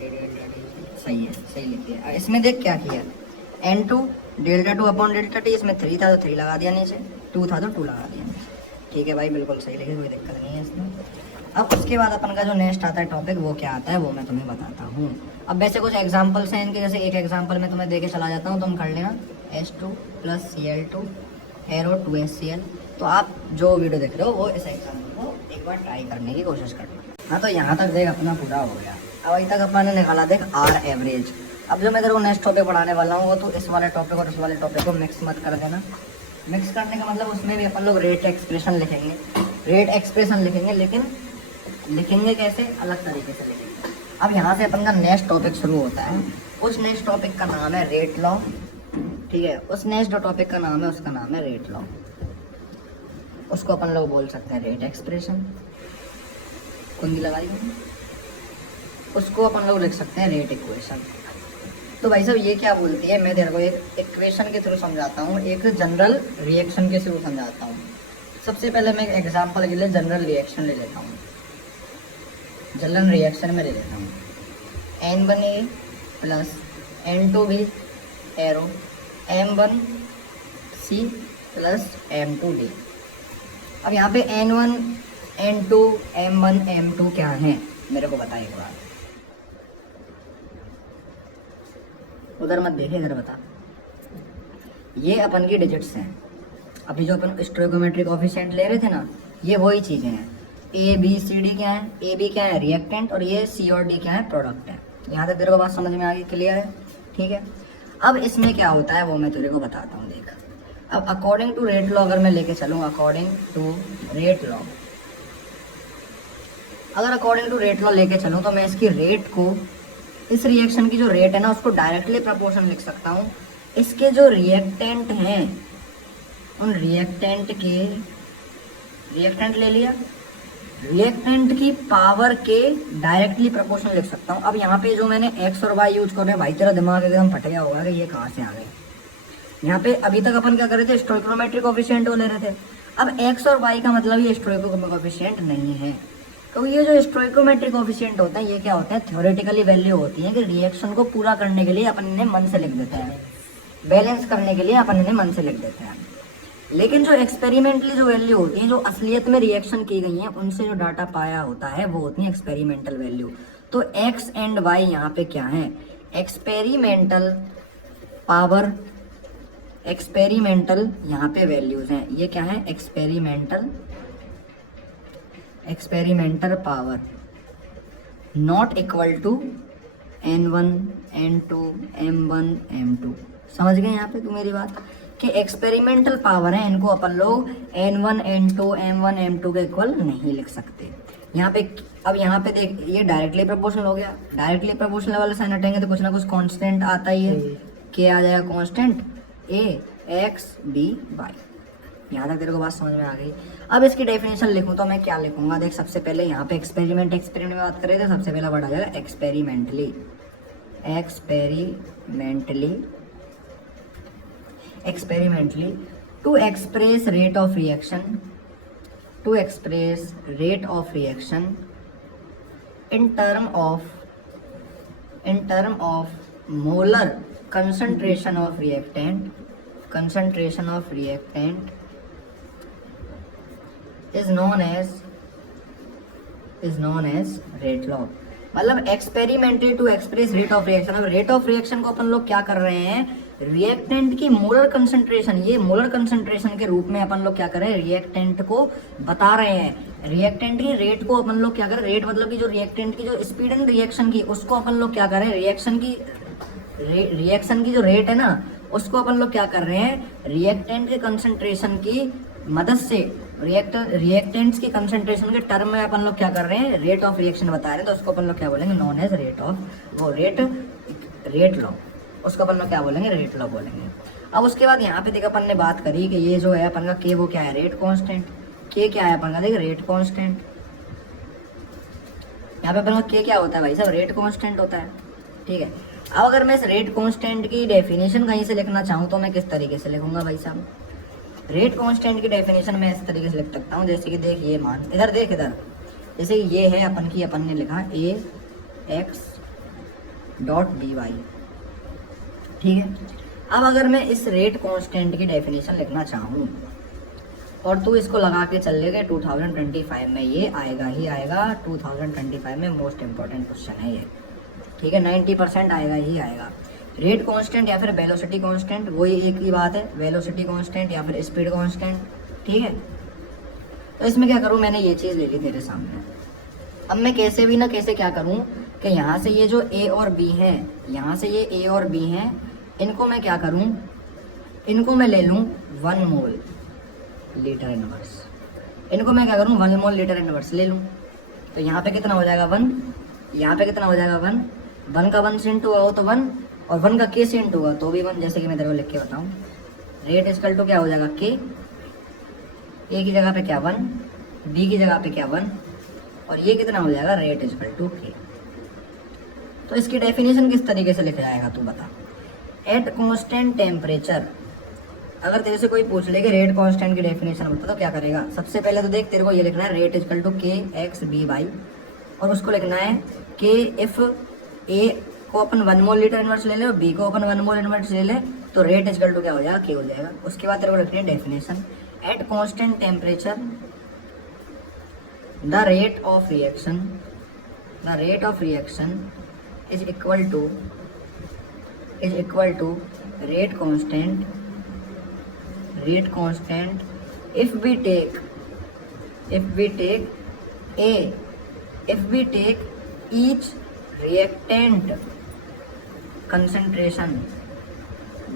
delta T, सही है, सही लिखी है। इसमें देख क्या किया, N2 delta 2 upon delta T, इसमें 3 था तो 3 लगा दिया नीचे, 2 था तो 2 लगा दिया, ठीक है भाई, बिल्कुल सही लिखे, कोई दिक्कत नहीं है इसमें। अब उसके बाद अपन का जो नेक्स्ट आता है टॉपिक वो क्या आता है वो मैं तुम्हें बताता हूँ। अब वैसे कुछ एग्जांपल्स हैं इनके, जैसे एक एग्जांपल मैं तुम्हें देके चला जाता हूँ, तुम कर लेना H2 plus Cl2 arrow 2HCl। तो आप जो वीडियो देख रहे हो वो इस एग्जाम्पल को एक बार ट्राई करने की कोशिश करना। हाँ तो यहाँ तक देख अपना पूरा हो गया। अब अभी तक अपन ने निकाला देख आर एवरेज। अब जो मैं तेरे को नेक्स्ट टॉपिक पढ़ाने वाला हूँ वो तो इस वाले टॉपिक और इस वाले टॉपिक को मिक्स मत कर देना। मिक्स करने का मतलब उसमें भी अपन लोग रेट एक्सप्रेशन लिखेंगे, रेट एक्सप्रेशन लिखेंगे, लेकिन लिखेंगे कैसे, अलग तरीके से लिखेंगे। अब यहाँ से अपन का नेक्स्ट टॉपिक शुरू होता है। उस नेक्स्ट टॉपिक का नाम है रेट लॉ, ठीक है। उस नेक्स्ट जो टॉपिक का नाम है उसका नाम है रेट लॉ। उसको अपन लोग बोल सकते हैं रेट एक्सप्रेशन, कुंडी लगाई, उसको अपन लोग लिख सकते हैं रेट इक्वेशन। तो भाई साहब ये क्या बोलती है, मैं तेरे को एक इक्वेशन के थ्रू समझाता हूँ, एक जनरल रिएक्शन के थ्रू समझाता हूँ। सबसे पहले मैं एग्जांपल के लिए जनरल रिएक्शन ले लेता हूँ। जनरल रिएक्शन में ले लेता हूँ N1A plus N2B arrow M1C plus M2D। अब यहाँ पे N1, N2, M1, M2 क्या है मेरे को बता एक बार, उधर मत देखे, इधर बता। ये अपन की डिजिट्स हैं। अभी जो अपन स्टोइकोमेट्रिक कोएफिशिएंट ले रहे थे ना, ये वही चीज़ें हैं। A B C D क्या है, A B क्या है रिएक्टेंट, और ये C और D क्या है प्रोडक्ट है। यहाँ तक तेरे को बात समझ में आ गई, क्लियर है, ठीक है। अब इसमें क्या होता है वो मैं तेरे को बताता हूँ, देख। अब अकॉर्डिंग टू रेट लॉ अगर मैं लेके चलूँ, अकॉर्डिंग टू रेट लॉ, अगर अकॉर्डिंग टू रेट लॉ लेके चलूँ तो मैं इसकी रेट को, इस रिएक्शन की जो रेट है ना उसको डायरेक्टली प्रोपोर्शन लिख सकता हूँ इसके जो रिएक्टेंट हैं उन रिएक्टेंट के, रिएक्टेंट ले लिया, रिएक्टेंट की पावर के डायरेक्टली प्रोपोर्शन लिख सकता हूँ। अब यहाँ पे जो मैंने एक्स और वाई यूज कर रहे हैं, भाई तेरा दिमाग एकदम फट गया होगा कि ये कहाँ से आ गए। यहाँ पे अभी तक अपन क्या कर रहे थे, स्टोइकोमेट्रिक कोएफिशिएंट ले रहे थे। अब एक्स और वाई का मतलब ये स्टोइकोमेट्रिक कोएफिशिएंट नहीं है, तो ये जो स्टोइकोमेट्रिक कोएफिशिएंट होता है ये क्या होता है, थ्योरेटिकली वैल्यू होती है कि रिएक्शन को पूरा करने के लिए अपन इन्हें मन से लिख देते हैं, बैलेंस करने के लिए अपन इन्हें मन से लिख देते हैं। लेकिन जो एक्सपेरिमेंटली जो वैल्यू होती है, जो असलियत में रिएक्शन की गई है, उनसे जो डाटा पाया होता है वो होती है एक्सपेरिमेंटल वैल्यू। तो एक्स एंड वाई यहाँ पे क्या है, एक्सपेरिमेंटल पावर, एक्सपेरिमेंटल यहाँ पे वैल्यूज हैं। ये क्या है, experimental power not equal to N1, N2, M1, M2। समझ गए यहाँ पे तू मेरी बात, कि एक्सपेरिमेंटल पावर है, इनको अपन लोग N1, N2, M1, M2 के इक्वल नहीं लिख सकते। यहाँ पे अब यहाँ पे देख, ये डायरेक्टली प्रोपोर्शनल हो गया। डायरेक्टली प्रोपोर्शनल वाले साइन हटेंगे तो कुछ ना कुछ कांस्टेंट आता ही है। क्या आ जाएगा constant, A, X, B, Y। यहाँ तक तेरे को बात समझ में आ गई। अब इसकी डेफिनेशन लिखूँ तो मैं क्या लिखूंगा, देख। सबसे पहले यहाँ पे एक्सपेरिमेंट में बात कर रहे थे, सबसे पहला वर्ड आ जाएगा experimentally. To express rate of reaction in term of molar concentration of reactant is known as rate law। मतलब experimented to express rate of reaction. अब रेट ऑफ रिएक्शन को अपन लोग क्या कर रहे हैं, रिएक्टेंट की मोलर कंसंट्रेशन, ये मोलर कंसंट्रेशन के रूप में अपन लोग क्या कर रहे हैं, रिएक्टेंट को बता रहे हैं। रिएक्टेंट की रेट को अपन लोग क्या कर रहे हैं, रेट मतलब कि जो रिएक्टेंट की जो स्पीड है रिएक्शन की, उसको अपन लोग क्या कर रहे हैं, रिएक्शन की जो रेट है ना, उसको अपन लोग क्या कर रहे हैं, रिएक्टेंट के कंसंट्रेशन की मदद से, रिएक्टेंट्स की कंसंट्रेशन के टर्म में अपन लोग क्या कर रहे हैं, रेट ऑफ रिएक्शन बता रहे हैं। तो उसको अपन लोग क्या बोलेंगे, नॉन एज रेट ऑफ, वो रेट लॉ, उसको अपन लोग क्या बोलेंगे, रेट लॉ बोलेंगे। अब उसके बाद यहाँ पे देख अपन ने बात करी कि ये जो है अपन का के वो क्या है, रेट कांस्टेंट। के क्या है अपन का, देख रेट कांस्टेंट। यहाँ पे अपन का के क्या होता है भाई साहब, रेट कांस्टेंट होता है। ठीक है, अब अगर मैं इस रेट कांस्टेंट की डेफिनेशन कहीं से लिखना चाहूँ तो मैं किस तरीके से लिखूंगा भाई साहब, रेट कांस्टेंट की डेफिनेशन मैं इस तरीके से लिख सकता हूँ, जैसे कि देख ये मान, इधर देख इधर, जैसे ये है अपन ने लिखा ए एक्स डॉट डी वाई। ठीक है, अब अगर मैं इस रेट कांस्टेंट की डेफिनेशन लिखना चाहूँ और तू इसको लगा के चल लेगा 2025 में ये आएगा ही आएगा, 2025 में मोस्ट इंपॉर्टेंट क्वेश्चन है ये। ठीक है, 90% आएगा ही आएगा। रेट कांस्टेंट या फिर वेलोसिटी कांस्टेंट, वही एक ही बात है, वेलोसिटी कांस्टेंट या फिर स्पीड कांस्टेंट। ठीक है, तो इसमें क्या करूँ, मैंने ये चीज़ ले ली तेरे सामने। अब मैं कैसे भी ना कैसे क्या करूँ कि यहाँ से ये जो ए और बी है, यहाँ से ये ए और बी हैं, इनको मैं क्या करूँ, इनको मैं ले लूँ 1 मोल लीटर इनवर्स, इनको मैं क्या करूँ 1 मोल लीटर इनवर्स ले लूँ। तो यहाँ पे कितना हो जाएगा 1, यहाँ पे कितना हो जाएगा 1 का 1 से इंटू होगा तो 1, और 1 का के से इंटू होगा तो भी 1। जैसे कि मैं तेरे को लिख के बताऊँ, रेट इक्वल टू क्या हो जाएगा के, ए की जगह पे क्या 1, बी की जगह पे क्या 1, और ये कितना हो जाएगा रेट इक्वल टू के। तो इसकी डेफिनेशन किस तरीके से लिखा जाएगा तू बता। एट कांस्टेंट टेम्परेचर, अगर तेरे से कोई पूछ ले कि रेट कांस्टेंट की डेफिनेशन बता तो क्या करेगा, सबसे पहले तो देख तेरे को ये लिखना है रेट इक्वल टू के एक्स बी वाई, और उसको लिखना है के इफ ए को अपन 1 मोल लीटर इनवर्स ले ले और बी को अपन 1 मोल इनवर्स ले ले तो रेट इक्वल टू क्या हो जाएगा, के हो जाएगा। उसके बाद तेरे को लिखनी है definition, at constant temperature the rate of reaction is equal to rate constant if we take each reactant concentration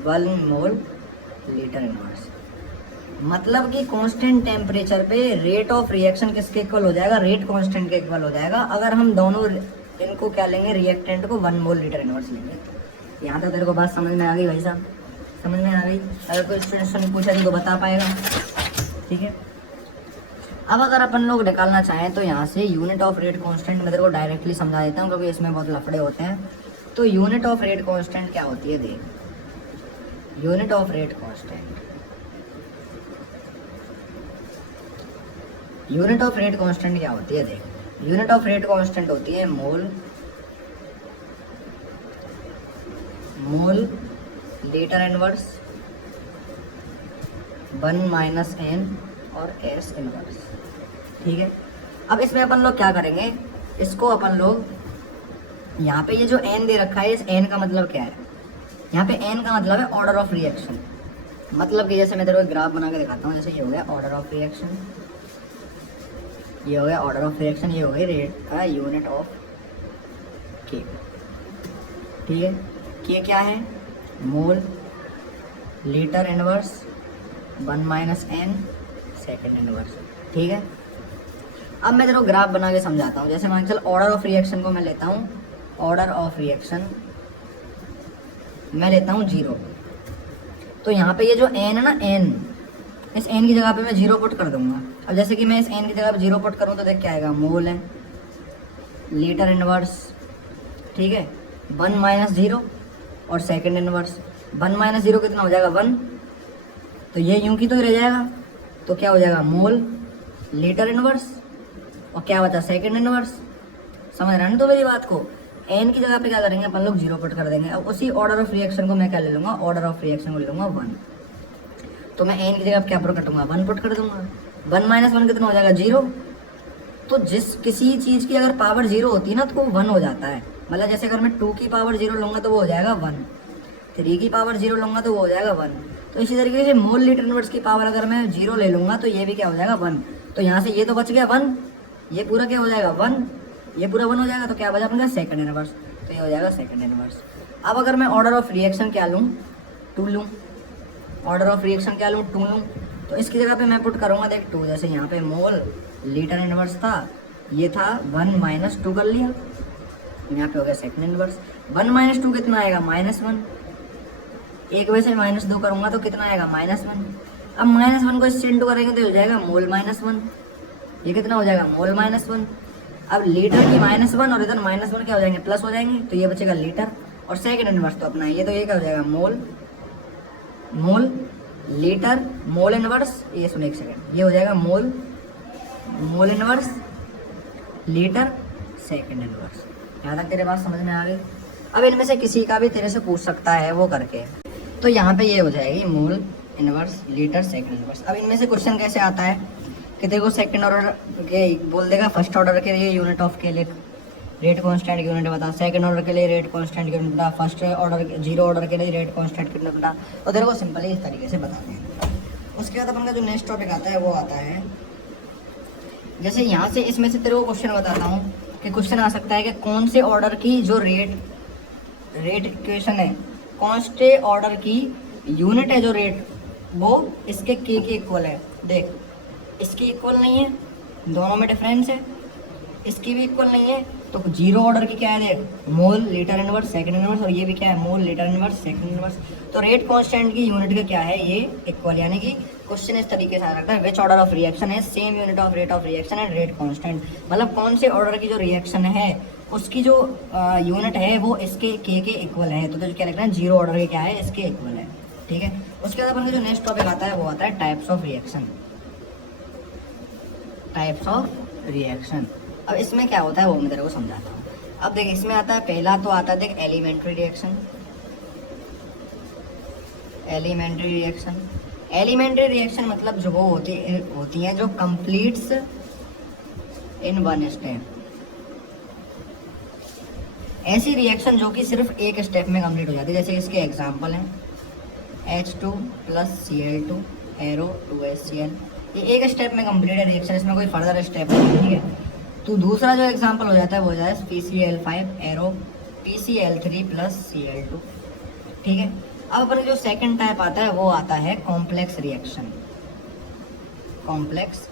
1 mole litre inverse. मतलब कि कांस्टेंट टेम्परेचर पे रेट ऑफ रिएक्शन किसके इक्वल हो जाएगा, रेट कांस्टेंट के इक्वल हो जाएगा, अगर हम दोनों इनको क्या लेंगे, रिएक्टेंट को 1 मोल लीटर इनवर्स लेंगे। यहाँ तक तेरे को बात समझ में आ गई भाई साहब, समझ में आ गई। अगर कोई स्टूडेंट पूछा तो बता पाएगा। ठीक है, अब अगर अपन लोग निकालना चाहें तो यहाँ से यूनिट ऑफ रेट कांस्टेंट मैं तेरे को डायरेक्टली समझा देता हूँ क्योंकि इसमें बहुत लफड़े होते हैं। तो यूनिट ऑफ रेट कांस्टेंट क्या होती है, देख यूनिट ऑफ रेट कांस्टेंट क्या होती है, देख यूनिट ऑफ रेट कांस्टेंट होती है mole litre inverse 1 minus N और एस इनवर्स। ठीक है, अब इसमें अपन लोग क्या करेंगे, इसको अपन लोग यहाँ पे ये जो एन दे रखा है, इस एन का मतलब क्या है, यहाँ पे एन का मतलब है ऑर्डर ऑफ रिएक्शन। मतलब कि जैसे मैं तेरे को ग्राफ बना के दिखाता हूँ, जैसे ये हो गया ऑर्डर ऑफ रिएक्शन, ये हो गया ऑर्डर ऑफ रिएक्शन, ये हो गई रेट यूनिट ऑफ के। ठीक है, के क्या है, mole litre inverse 1 minus N second inverse. ठीक है, अब मैं तेरे को ग्राफ बना के समझाता हूँ। जैसे मान चल ऑर्डर ऑफ रिएक्शन को मैं लेता हूँ, ऑर्डर ऑफ रिएक्शन मैं लेता हूँ 0। तो यहाँ पे ये जो एन है ना, एन, इस एन की जगह पे मैं 0 पुट कर दूंगा। अब जैसे कि मैं इस एन की जगह पे 0 पुट करूँ तो देख क्या आएगा, मोल है लीटर इनवर्स। ठीक है, 1 माइनस 0 और सेकेंड इनवर्स, 1 माइनस 0 कितना हो जाएगा 1, तो ये यूं की तो रह जाएगा, तो क्या हो जाएगा मोल लीटर इनवर्स, और क्या बचा सेकेंड इनवर्स। समझ रहे हैं ना तो मेरी बात को, एन की जगह पे क्या करेंगे अपन लोग 0 पुट कर देंगे। अब उसी ऑर्डर ऑफ रिएक्शन को मैं क्या ले लूँगा, ऑर्डर ऑफ रिएक्शन को ले लूँगा 1। तो मैं एन की जगह क्या पुट करूँगा, 1 पुट कर दूंगा। 1 माइनस 1 कितना हो जाएगा 0, तो जिस किसी चीज़ की अगर पावर 0 होती है ना तो वो 1 हो जाता है। मतलब जैसे अगर मैं 2 की पावर 0 लूँगा तो वो हो जाएगा 1, 3 की पावर 0 लूँगा तो वो हो जाएगा 1। तो इसी तरीके से मोल लीटर इनवर्स की पावर अगर मैं 0 ले लूँगा तो ये भी क्या हो जाएगा 1। तो यहाँ से ये तो बच गया 1, ये पूरा क्या हो जाएगा 1, ये पूरा 1 हो जाएगा, तो क्या बचा अपने सेकंड इनवर्स, तो ये हो जाएगा सेकंड इनवर्स। अब अगर मैं ऑर्डर ऑफ रिएक्शन क्या लूँ, 2 लूँ, ऑर्डर ऑफ रिएक्शन क्या लूँ, 2 लूँ, तो इसकी जगह पे मैं पुट करूँगा देख 2, जैसे यहाँ पे मोल लीटर इनवर्स था, ये था 1 - 2 कर लिया, यहाँ पे हो गया सेकंड इनवर्स। 1 - 2 कितना आएगा, -1, एक वजह से -2 करूँगा तो कितना आएगा, -1। अब -1 को इससे इंटू करेंगे तो हो जाएगा मोल -1, ये कितना हो जाएगा, मोल -1। अब लीटर की -1 और इधर -1 क्या हो जाएंगे, प्लस हो जाएंगे, तो ये बचेगा लीटर। और सेकंड इनवर्स तो अपना ये, तो ये क्या हो जाएगा, मोल लीटर मोल इनवर्स, ये सुन एक सेकंड, ये हो जाएगा mole inverse litre second inverse. यहाँ तक तेरे बात समझ में आ गई। अब इनमें से किसी का भी तेरे से पूछ सकता है वो करके, तो यहाँ पे ये हो जाएगी mole inverse litre second inverse. अब इनमें से क्वेश्चन कैसे आता है कि देखो सेकंड ऑर्डर के बोल देगा, फर्स्ट ऑर्डर के लिए यूनिट ऑफ के लिए रेट कांस्टेंट यूनिट बता, सेकंड ऑर्डर के लिए रेट कांस्टेंट यूनिट बता, फर्स्ट ऑर्डर 0 ऑर्डर के लिए रेट कांस्टेंट यूनिट बता। तो तेरे को सिंपली इस तरीके से बताते हैं। उसके बाद अपन का जो नेक्स्ट टॉपिक आता है वो आता है, जैसे यहाँ से इसमें से तेरे को क्वेश्चन बताता हूँ कि क्वेश्चन आ सकता है कि कौन से ऑर्डर की जो रेट इक्वेशन है, कौन से ऑर्डर की यूनिट है जो रेट, वो इसके के इक्वल है। देख इसकी इक्वल नहीं है, दोनों में डिफरेंस है, इसकी भी इक्वल नहीं है, तो 0 ऑर्डर की क्या है, देख मोल लीटर इनवर्स सेकंड इनवर्स, और ये भी क्या है, mole litre inverse second inverse. तो रेट कांस्टेंट की यूनिट का क्या है, ये इक्वल, यानी कि क्वेश्चन इस तरीके से आ सकता है, विच ऑर्डर ऑफ रिएक्शन है same unit of rate of reaction and rate constant. मतलब कौन से ऑर्डर की जो रिएक्शन है उसकी जो यूनिट है वो इसके के इक्वल है। तो क्या लिखना है, 0 ऑर्डर के क्या है, इसके इक्वल है, ठीक है। उसके बाद अपन का जो नेक्स्ट टॉपिक आता है वो आता है types of reaction. Types of reaction, अब इसमें क्या होता है वो मैं तेरे को समझाता हूँ। अब देख इसमें आता है, पहला तो आता है देख एलिमेंट्री रिएक्शन। एलिमेंट्री रिएक्शन मतलब जो वो होती है जो कंप्लीट्स इन वन स्टेप। ऐसी रिएक्शन जो कि सिर्फ एक स्टेप में कंप्लीट हो जाती है, जैसे इसके एग्जांपल हैं H2 + Cl2 एरो 2HCl, ये एक स्टेप में कंप्लीट है रिएक्शन, इसमें कोई फर्दर स्टेप नहीं है, ठीक है। तो दूसरा जो एग्जांपल हो जाता है वो हो जाता है PCl5 एरो PCl3 + Cl2, ठीक है। अब अपन जो सेकंड टाइप आता है वो आता है कॉम्प्लेक्स रिएक्शन। कॉम्प्लेक्स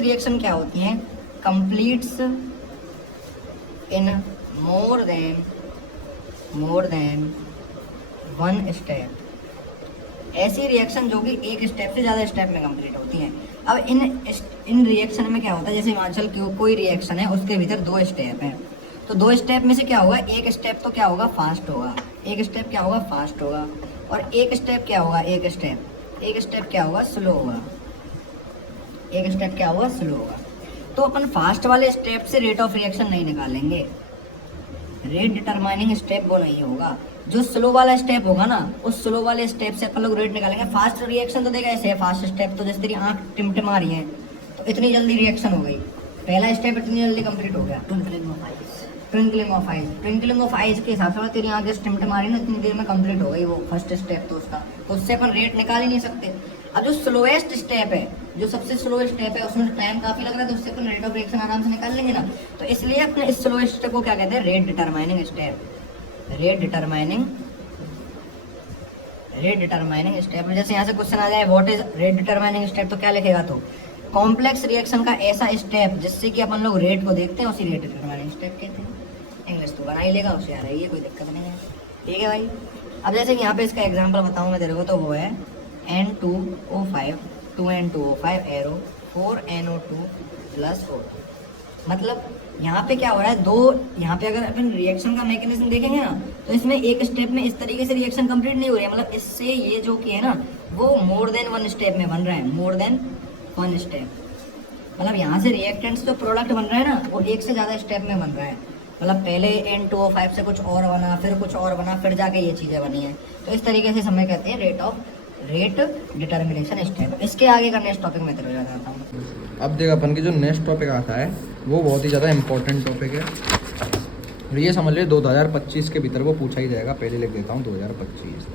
रिएक्शन क्या होती है, कंप्लीट्स इन मोर देन वन स्टेप। ऐसी रिएक्शन जो कि एक स्टेप से ज़्यादा स्टेप में कंप्लीट होती हैं। अब इन रिएक्शन में क्या होता है, जैसे हिमाचल की कोई रिएक्शन है उसके भीतर 2 स्टेप हैं, तो 2 स्टेप में से क्या होगा, एक स्टेप तो क्या होगा, फास्ट होगा, एक स्टेप क्या होगा, फास्ट होगा, और एक स्टेप क्या होगा, एक स्टेप क्या होगा, स्लो होगा, एक स्टेप क्या होगा, स्लो होगा। तो अपन फास्ट वाले स्टेप से रेट ऑफ रिएक्शन नहीं निकालेंगे, रेट डिटरमाइनिंग स्टेप वो नहीं होगा, जो स्लो वाला स्टेप होगा ना उस स्लो वाले स्टेप से अपन लोग रेट निकालेंगे। फास्ट रिएक्शन तो देखा ऐसे है, फास्ट स्टेप तो जैसे तेरी आंख टिमटिमा रही है तो इतनी जल्दी रिएक्शन हो गई, पहला स्टेप इतनी जल्दी कंप्लीट हो गया, ट्विंकलिंग ऑफ आइज के हिसाब से तेरी आंख जैसे टिमटिमा रही है ना इतनी देर में कंप्लीट हो गई वो फर्स्ट स्टेप, तो उसका तो उससे अपन रेट निकाल ही नहीं सकते। अब जो स्लोएस्ट स्टेप है, जो सबसे स्लो स्टेप है उसमें टाइम काफी लग रहा है, तो उससे अपन रेट ऑफ रिएक्शन आराम से निकाल लेंगे ना। तो इसलिए अपने इस स्लोएस्ट स्टेप को क्या कहते हैं, rate determining step. Rate determining step. जैसे यहाँ से क्वेश्चन आ जाए what is rate determining step, तो क्या लिखेगा, तो कॉम्प्लेक्स रिएक्शन का ऐसा स्टेप जिससे कि अपन लोग रेट को देखते हैं उसी रेट डिटरमाइनिंग स्टेप कहते हैं। इंग्लिश तो बना ही लेगा उससे, आ रही है कोई दिक्कत नहीं है, ठीक है भाई। अब जैसे कि यहाँ पे इसका एग्जांपल बताऊँ मैं तेरे को, तो वो है N2O5 2N2O5 एरो 4NO2 + 4। मतलब यहाँ पे क्या हो रहा है, यहाँ पे अगर अपन रिएक्शन का मैकेनिज्म देखेंगे ना तो इसमें एक स्टेप में इस तरीके से रिएक्शन कंप्लीट नहीं हो रही है, मतलब इससे ये जो कि है ना वो मोर देन वन स्टेप में बन रहा है, मोर देन वन स्टेप। मतलब यहाँ से रिएक्टेंट्स जो प्रोडक्ट बन रहा है ना वो एक से ज़्यादा स्टेप में बन रहा है, मतलब पहले N2O5 से कुछ और बना, फिर कुछ और बना, फिर जाके ये चीज़ें बनी है। तो इस तरीके से समय कहते हैं रेट डिटर्मिनेशन स्टेप। इसके आगे का नेक्स्ट टॉपिक मैं तेरे को बताता हूँ। अब देख अपन की जो नेक्स्ट टॉपिक आता है वो बहुत ही ज़्यादा इंपॉर्टेंट टॉपिक है, और ये समझ ले 2025 के भीतर वो पूछा ही जाएगा। पहले लिख देता हूँ 2025।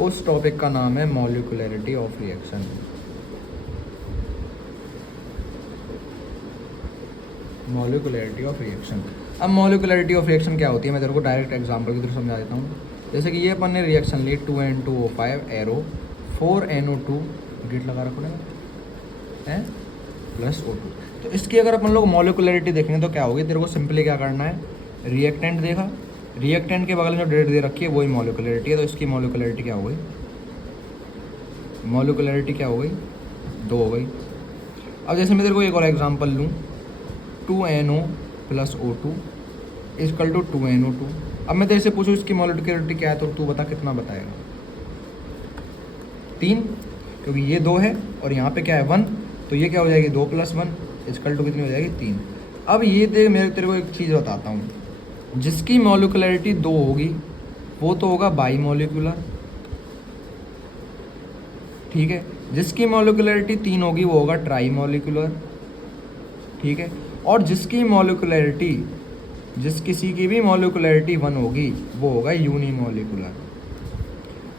उस टॉपिक का नाम है molecularity of reaction. Molecularity of reaction. अब मॉलिक्यूलरिटी ऑफ रिएक्शन क्या होती है, मैं तेरे को डायरेक्ट एग्जांपल की तरह समझा देता हूँ। जैसे कि ये अपन ने रिएक्शन ली 2N2O5 एरो 4NO2 गिट लगा रखो है प्लस O2। तो इसकी अगर अपन लोग मॉलिक्यूलरिटी देखेंगे तो क्या होगी, तेरे को सिंपली क्या करना है, रिएक्टेंट देखा, रिएक्टेंट के बगल में जो डेट दे रखी है वही मॉलिक्यूलरिटी है। तो इसकी मॉलिक्यूलरिटी क्या हो गई, मॉलिक्यूलरिटी क्या हो गई, 2 हो गई। अब जैसे मैं तेरे को एक और एग्जांपल लूँ, 2NO plus O2 is equal to 2NO2। अब मैं तेरे से पूछूँ इसकी मॉलिक्यूलरिटी क्या है, तो तू बता कितना बताएगा, 3, क्योंकि ये 2 है और यहाँ पे क्या है 1, तो ये क्या हो जाएगी 2 + 1 इजकल टू कितनी हो जाएगी 3। अब ये देख, मैं तेरे को एक चीज़ बताता हूँ, जिसकी मॉलिक्यूलरिटी 2 होगी वो तो होगा बाई मॉलिक्यूलर, ठीक है। जिसकी मॉलिक्यूलरिटी 3 होगी वो होगा ट्राई मॉलिक्यूलर, ठीक है। और जिसकी मॉलिक्यूलरिटी, जिस किसी की भी मॉलिक्यूलरिटी 1 होगी वो होगा यूनिमॉलिक्यूलर,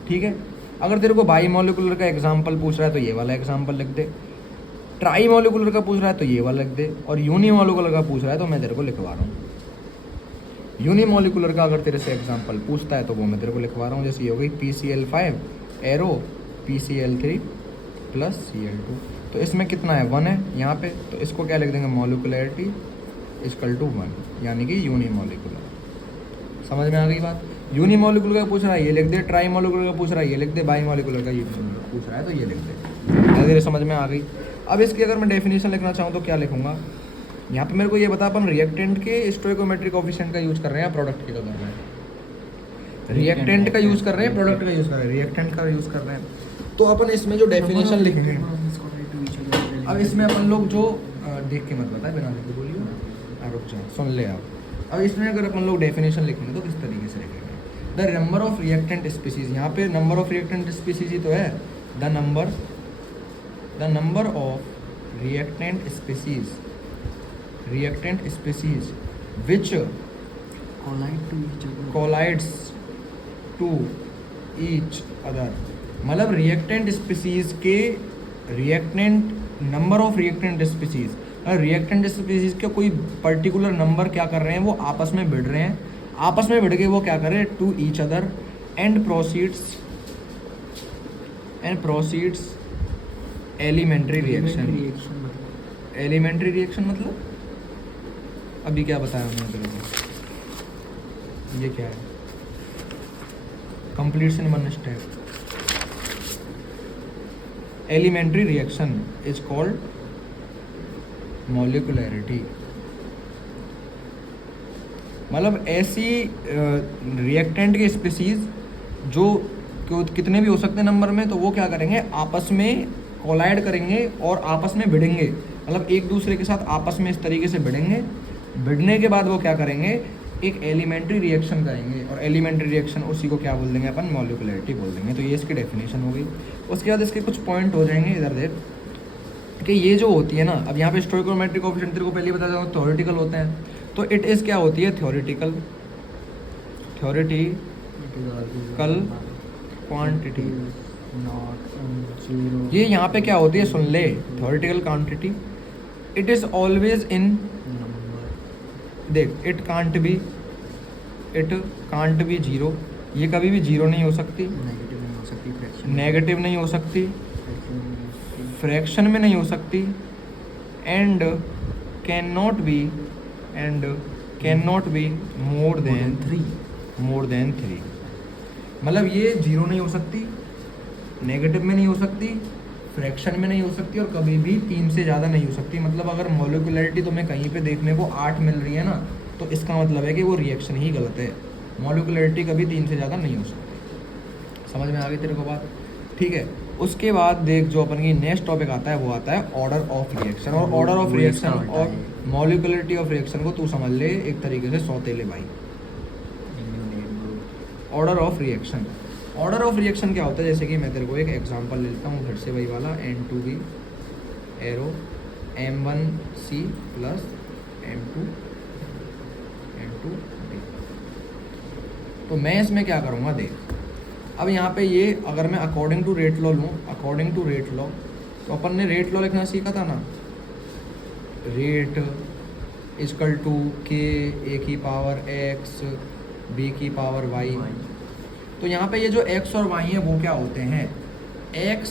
ठीक है। अगर तेरे को बाई मॉलिक्यूलर का एग्जांपल पूछ रहा है तो ये वाला एग्जांपल लिख दे, ट्राई मॉलिक्यूलर का पूछ रहा है तो ये वाला लिख दे, और यूनिमॉलिक्यूलर का पूछ रहा है तो मैं तेरे को लिखवा रहा हूँ। यूनिमॉलिक्यूलर का अगर तेरे से एग्जांपल पूछता है तो वो मैं तेरे को लिखवा रहा हूँ। जैसे ये हो गई PCl5 arrow PCl3 plus Cl2। तो इसमें कितना है 1 है यहाँ पे, तो इसको क्या लिख देंगे, मॉलिक्यूलरिटी इजकल टू 1, यानी कि यूनिमॉलिक्यूलर। समझ में आ गई बात। यूनिमॉलिक्यूलर का पूछ रहा है ये लिख दे, ट्राई मॉलिक्यूलर का पूछ रहा है ये लिख दे, बाई मॉलिक्यूलर का ये पूछ रहा है तो ये लिख दे। धीरे समझ में आ गई। अब इसकी अगर मैं डेफिनेशन लिखना चाहूँ तो क्या लिखूंगा, यहाँ पे मेरे को ये बता, अपन रिएक्टेंट के स्टोइकोमेट्रिक कोफिशिएंट का यूज़ कर रहे हैं या प्रोडक्ट के का कर रहे हैं, रिएक्टेंट का यूज़ कर रहे हैं, प्रोडक्ट का यूज़ कर रहे हैं, रिएक्टेंट का यूज़ कर रहे हैं। तो अपन इसमें जो डेफिनेशन लिखेंगे, अब इसमें अपन लोग जो देख के मत बताए, बिना लिखे बोलिए, रुक जा सुन ले आप। अब इसमें अगर अपन लोग डेफिनेशन लिखेंगे तो किस तरीके से लिखेंगे, the number of reactant species, यहाँ पे नंबर ऑफ रिएक्टेंट स्पीसीज ही तो है, the number of reactant species which collides to each other। मतलब रिएक्टेंट स्पीसीज के number of reactant species, reactant species के कोई पर्टिकुलर नंबर क्या कर रहे हैं, वो आपस में भिड़ रहे हैं, आपस में भिड़ के वो क्या कर रहे हैं, to each other and proceeds elementary reaction. Elementary reaction मतलब अभी क्या बताया मैंने तेरे को, ये क्या है, completion 1 step. Elementary reaction is called molecularity. मतलब ऐसी रिएक्टेंट के स्पीसीज जो कितने भी हो सकते हैं नंबर में, तो वो क्या करेंगे, आपस में कोलाइड करेंगे और आपस में भिड़ेंगे, मतलब एक दूसरे के साथ आपस में इस तरीके से भिड़ेंगे। भिड़ने के बाद वो क्या करेंगे, एक एलिमेंट्री रिएक्शन करेंगे, और एलिमेंट्री रिएक्शन उसी को क्या बोल देंगे अपन, मॉलिक्यूलरिटी बोल देंगे। तो ये इसकी डेफिनेशन हो गई। उसके बाद इसके कुछ पॉइंट हो जाएंगे, इधर देख कि ये जो होती है ना, अब यहाँ पे स्टोइकोमेट्रिक कोएफिशिएंट तेरे को पहले बता दूँ थ्योरेटिकल होते हैं, तो इट इज़ क्या होती है, थ्योरेटिकल क्वांटिटी। ये यहाँ पे क्या होती है, सुन ले, theoretical quantity. It is always in, देख, इट कांट बी जीरो, ये कभी भी जीरो नहीं हो सकती, नेगेटिव नहीं हो सकती, फ्रैक्शन में नहीं हो सकती, and can not be more than 3। मतलब ये जीरो नहीं हो सकती, नेगेटिव में नहीं हो सकती, फ्रैक्शन में नहीं हो सकती, और कभी भी 3 से ज़्यादा नहीं हो सकती। मतलब अगर मॉलिक्यूलरिटी तुम्हें कहीं पे देखने को 8 मिल रही है ना, तो इसका मतलब है कि वो रिएक्शन ही गलत है। मॉलिक्यूलरिटी कभी 3 से ज़्यादा नहीं हो सकती। समझ में आ गई तेरे को बात, ठीक है। उसके बाद देख, जो अपन की नेक्स्ट टॉपिक आता है वो आता है ऑर्डर ऑफ रिएक्शन। और ऑर्डर ऑफ रिएक्शन और मॉलिक्यूलरिटी ऑफ रिएक्शन को तू समझ ले एक तरीके से सौतेले भाई। Order of reaction, order of reaction क्या होता है, जैसे कि मैं तेरे को एक एग्जांपल लेता हूँ फिर से वही वाला, N2B arrow M1C plus M2B। तो मैं इसमें क्या करूँगा देख, अब यहाँ पे ये अगर मैं अकॉर्डिंग टू रेट लॉ लूँ, अकॉर्डिंग टू रेट लॉ, तो अपन ने रेट लॉ लिखना सीखा था ना, रेट इजकल टू के ए की पावर एक्स बी की पावर वाई। तो यहाँ पे ये जो x और y है वो क्या होते हैं, x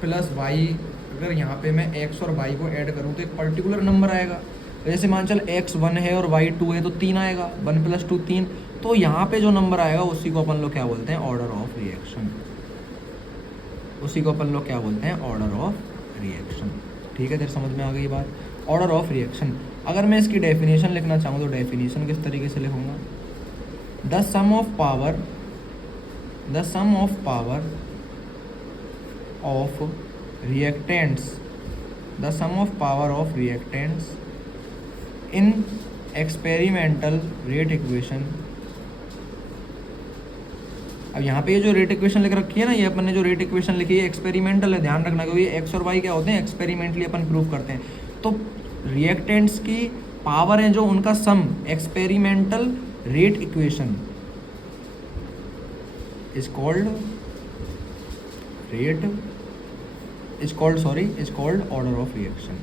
प्लस वाई। अगर यहाँ पे मैं x और y को ऐड करूँ तो एक पर्टिकुलर नंबर आएगा। तो जैसे मान चल x 1 है और y 2 है तो 3 आएगा, 1 प्लस 2 3। तो यहाँ पे जो नंबर आएगा उसी को अपन लोग क्या बोलते हैं, ऑर्डर ऑफ रिएक्शन। उसी को अपन लोग क्या बोलते हैं, ऑर्डर ऑफ रिएक्शन। ठीक है, तेरे समझ में आ गई बात, ऑर्डर ऑफ रिएक्शन। अगर मैं इसकी डेफिनेशन लिखना चाहूँ तो डेफिनेशन किस तरीके से लिखूँगा, the sum of power of reactants, the sum of power of reactants in experimental rate equation. अब यहाँ पे ये जो रेट इक्वेशन लिख रखी है ना, ये अपन ने जो रेट इक्वेशन लिखी है एक्सपेरिमेंटल है, ध्यान रखना, क्योंकि एक्स और वाई क्या होते हैं, एक्सपेरिमेंटली अपन प्रूव करते हैं। तो रिएक्टेंट्स की पावर है जो उनका sum, experimental rate equation is called order of reaction.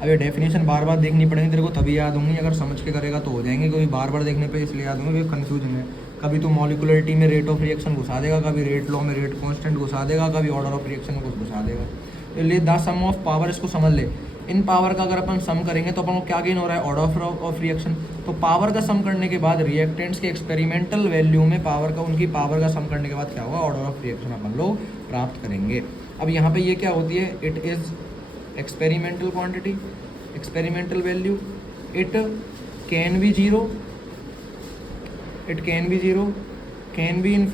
अब ये डेफिनेशन बार बार देखनी पड़ेगी तेरे को, तभी याद होंगी। अगर समझ के करेगा तो हो जाएंगे, क्योंकि बार बार देखने पे इसलिए याद होंगे क्योंकि कन्फ्यूजन है। कभी तो मॉलिकुलरिटी में रेट ऑफ रिएक्शन घुसा देगा, कभी रेट लॉ में रेट कांस्टेंट घुसा देगा, कभी ऑर्डर ऑफ रिएक्शन में कुछ घुसा देगा। तो ले द सम ऑफ पावर, इसको समझ ले। इन पावर का अगर अपन सम करेंगे तो अपन को क्या गेन हो रहा है, ऑर्डर ऑफ रिएक्शन। तो पावर का सम करने के बाद रिएक्टेंट्स के एक्सपेरिमेंटल वैल्यू में पावर का, उनकी पावर का सम करने के बाद क्या होगा, ऑर्डर ऑफ रिएक्शन अपन लोग प्राप्त करेंगे। अब यहाँ पे ये क्या होती है, it is experimental quantity, experimental value, it can be zero, can be in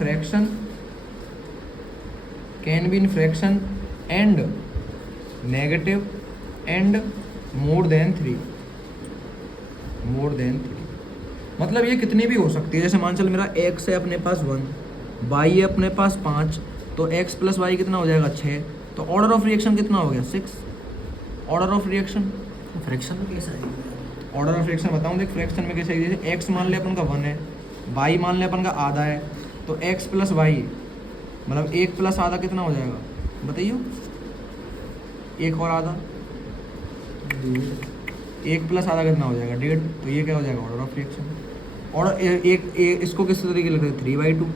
fraction, and negative and more than 3। मतलब ये कितनी भी हो सकती है। जैसे मान चल मेरा x है अपने पास 1, y है अपने पास 5, तो x प्लस वाई कितना हो जाएगा 6। तो ऑर्डर ऑफ रिएक्शन कितना हो गया 6। ऑर्डर ऑफ रिएक्शन, फ्रैक्शन में कैसा है? ऑर्डर ऑफ रिएक्शन बताऊँ देख, फ्रैक्शन में कैसे, जैसे x मान ले अपन का 1 है, y मान ले अपन का आधा है, तो x प्लस वाई मतलब 1 प्लस आधा कितना हो जाएगा बताइए, 1 और आधा, 1 प्लस आधा कितना हो जाएगा 1.5। तो ये क्या हो जाएगा, ऑर्डर ऑफ रिएक्शन। और एक इसको किस तरीके लिख रहे हैं 3/2,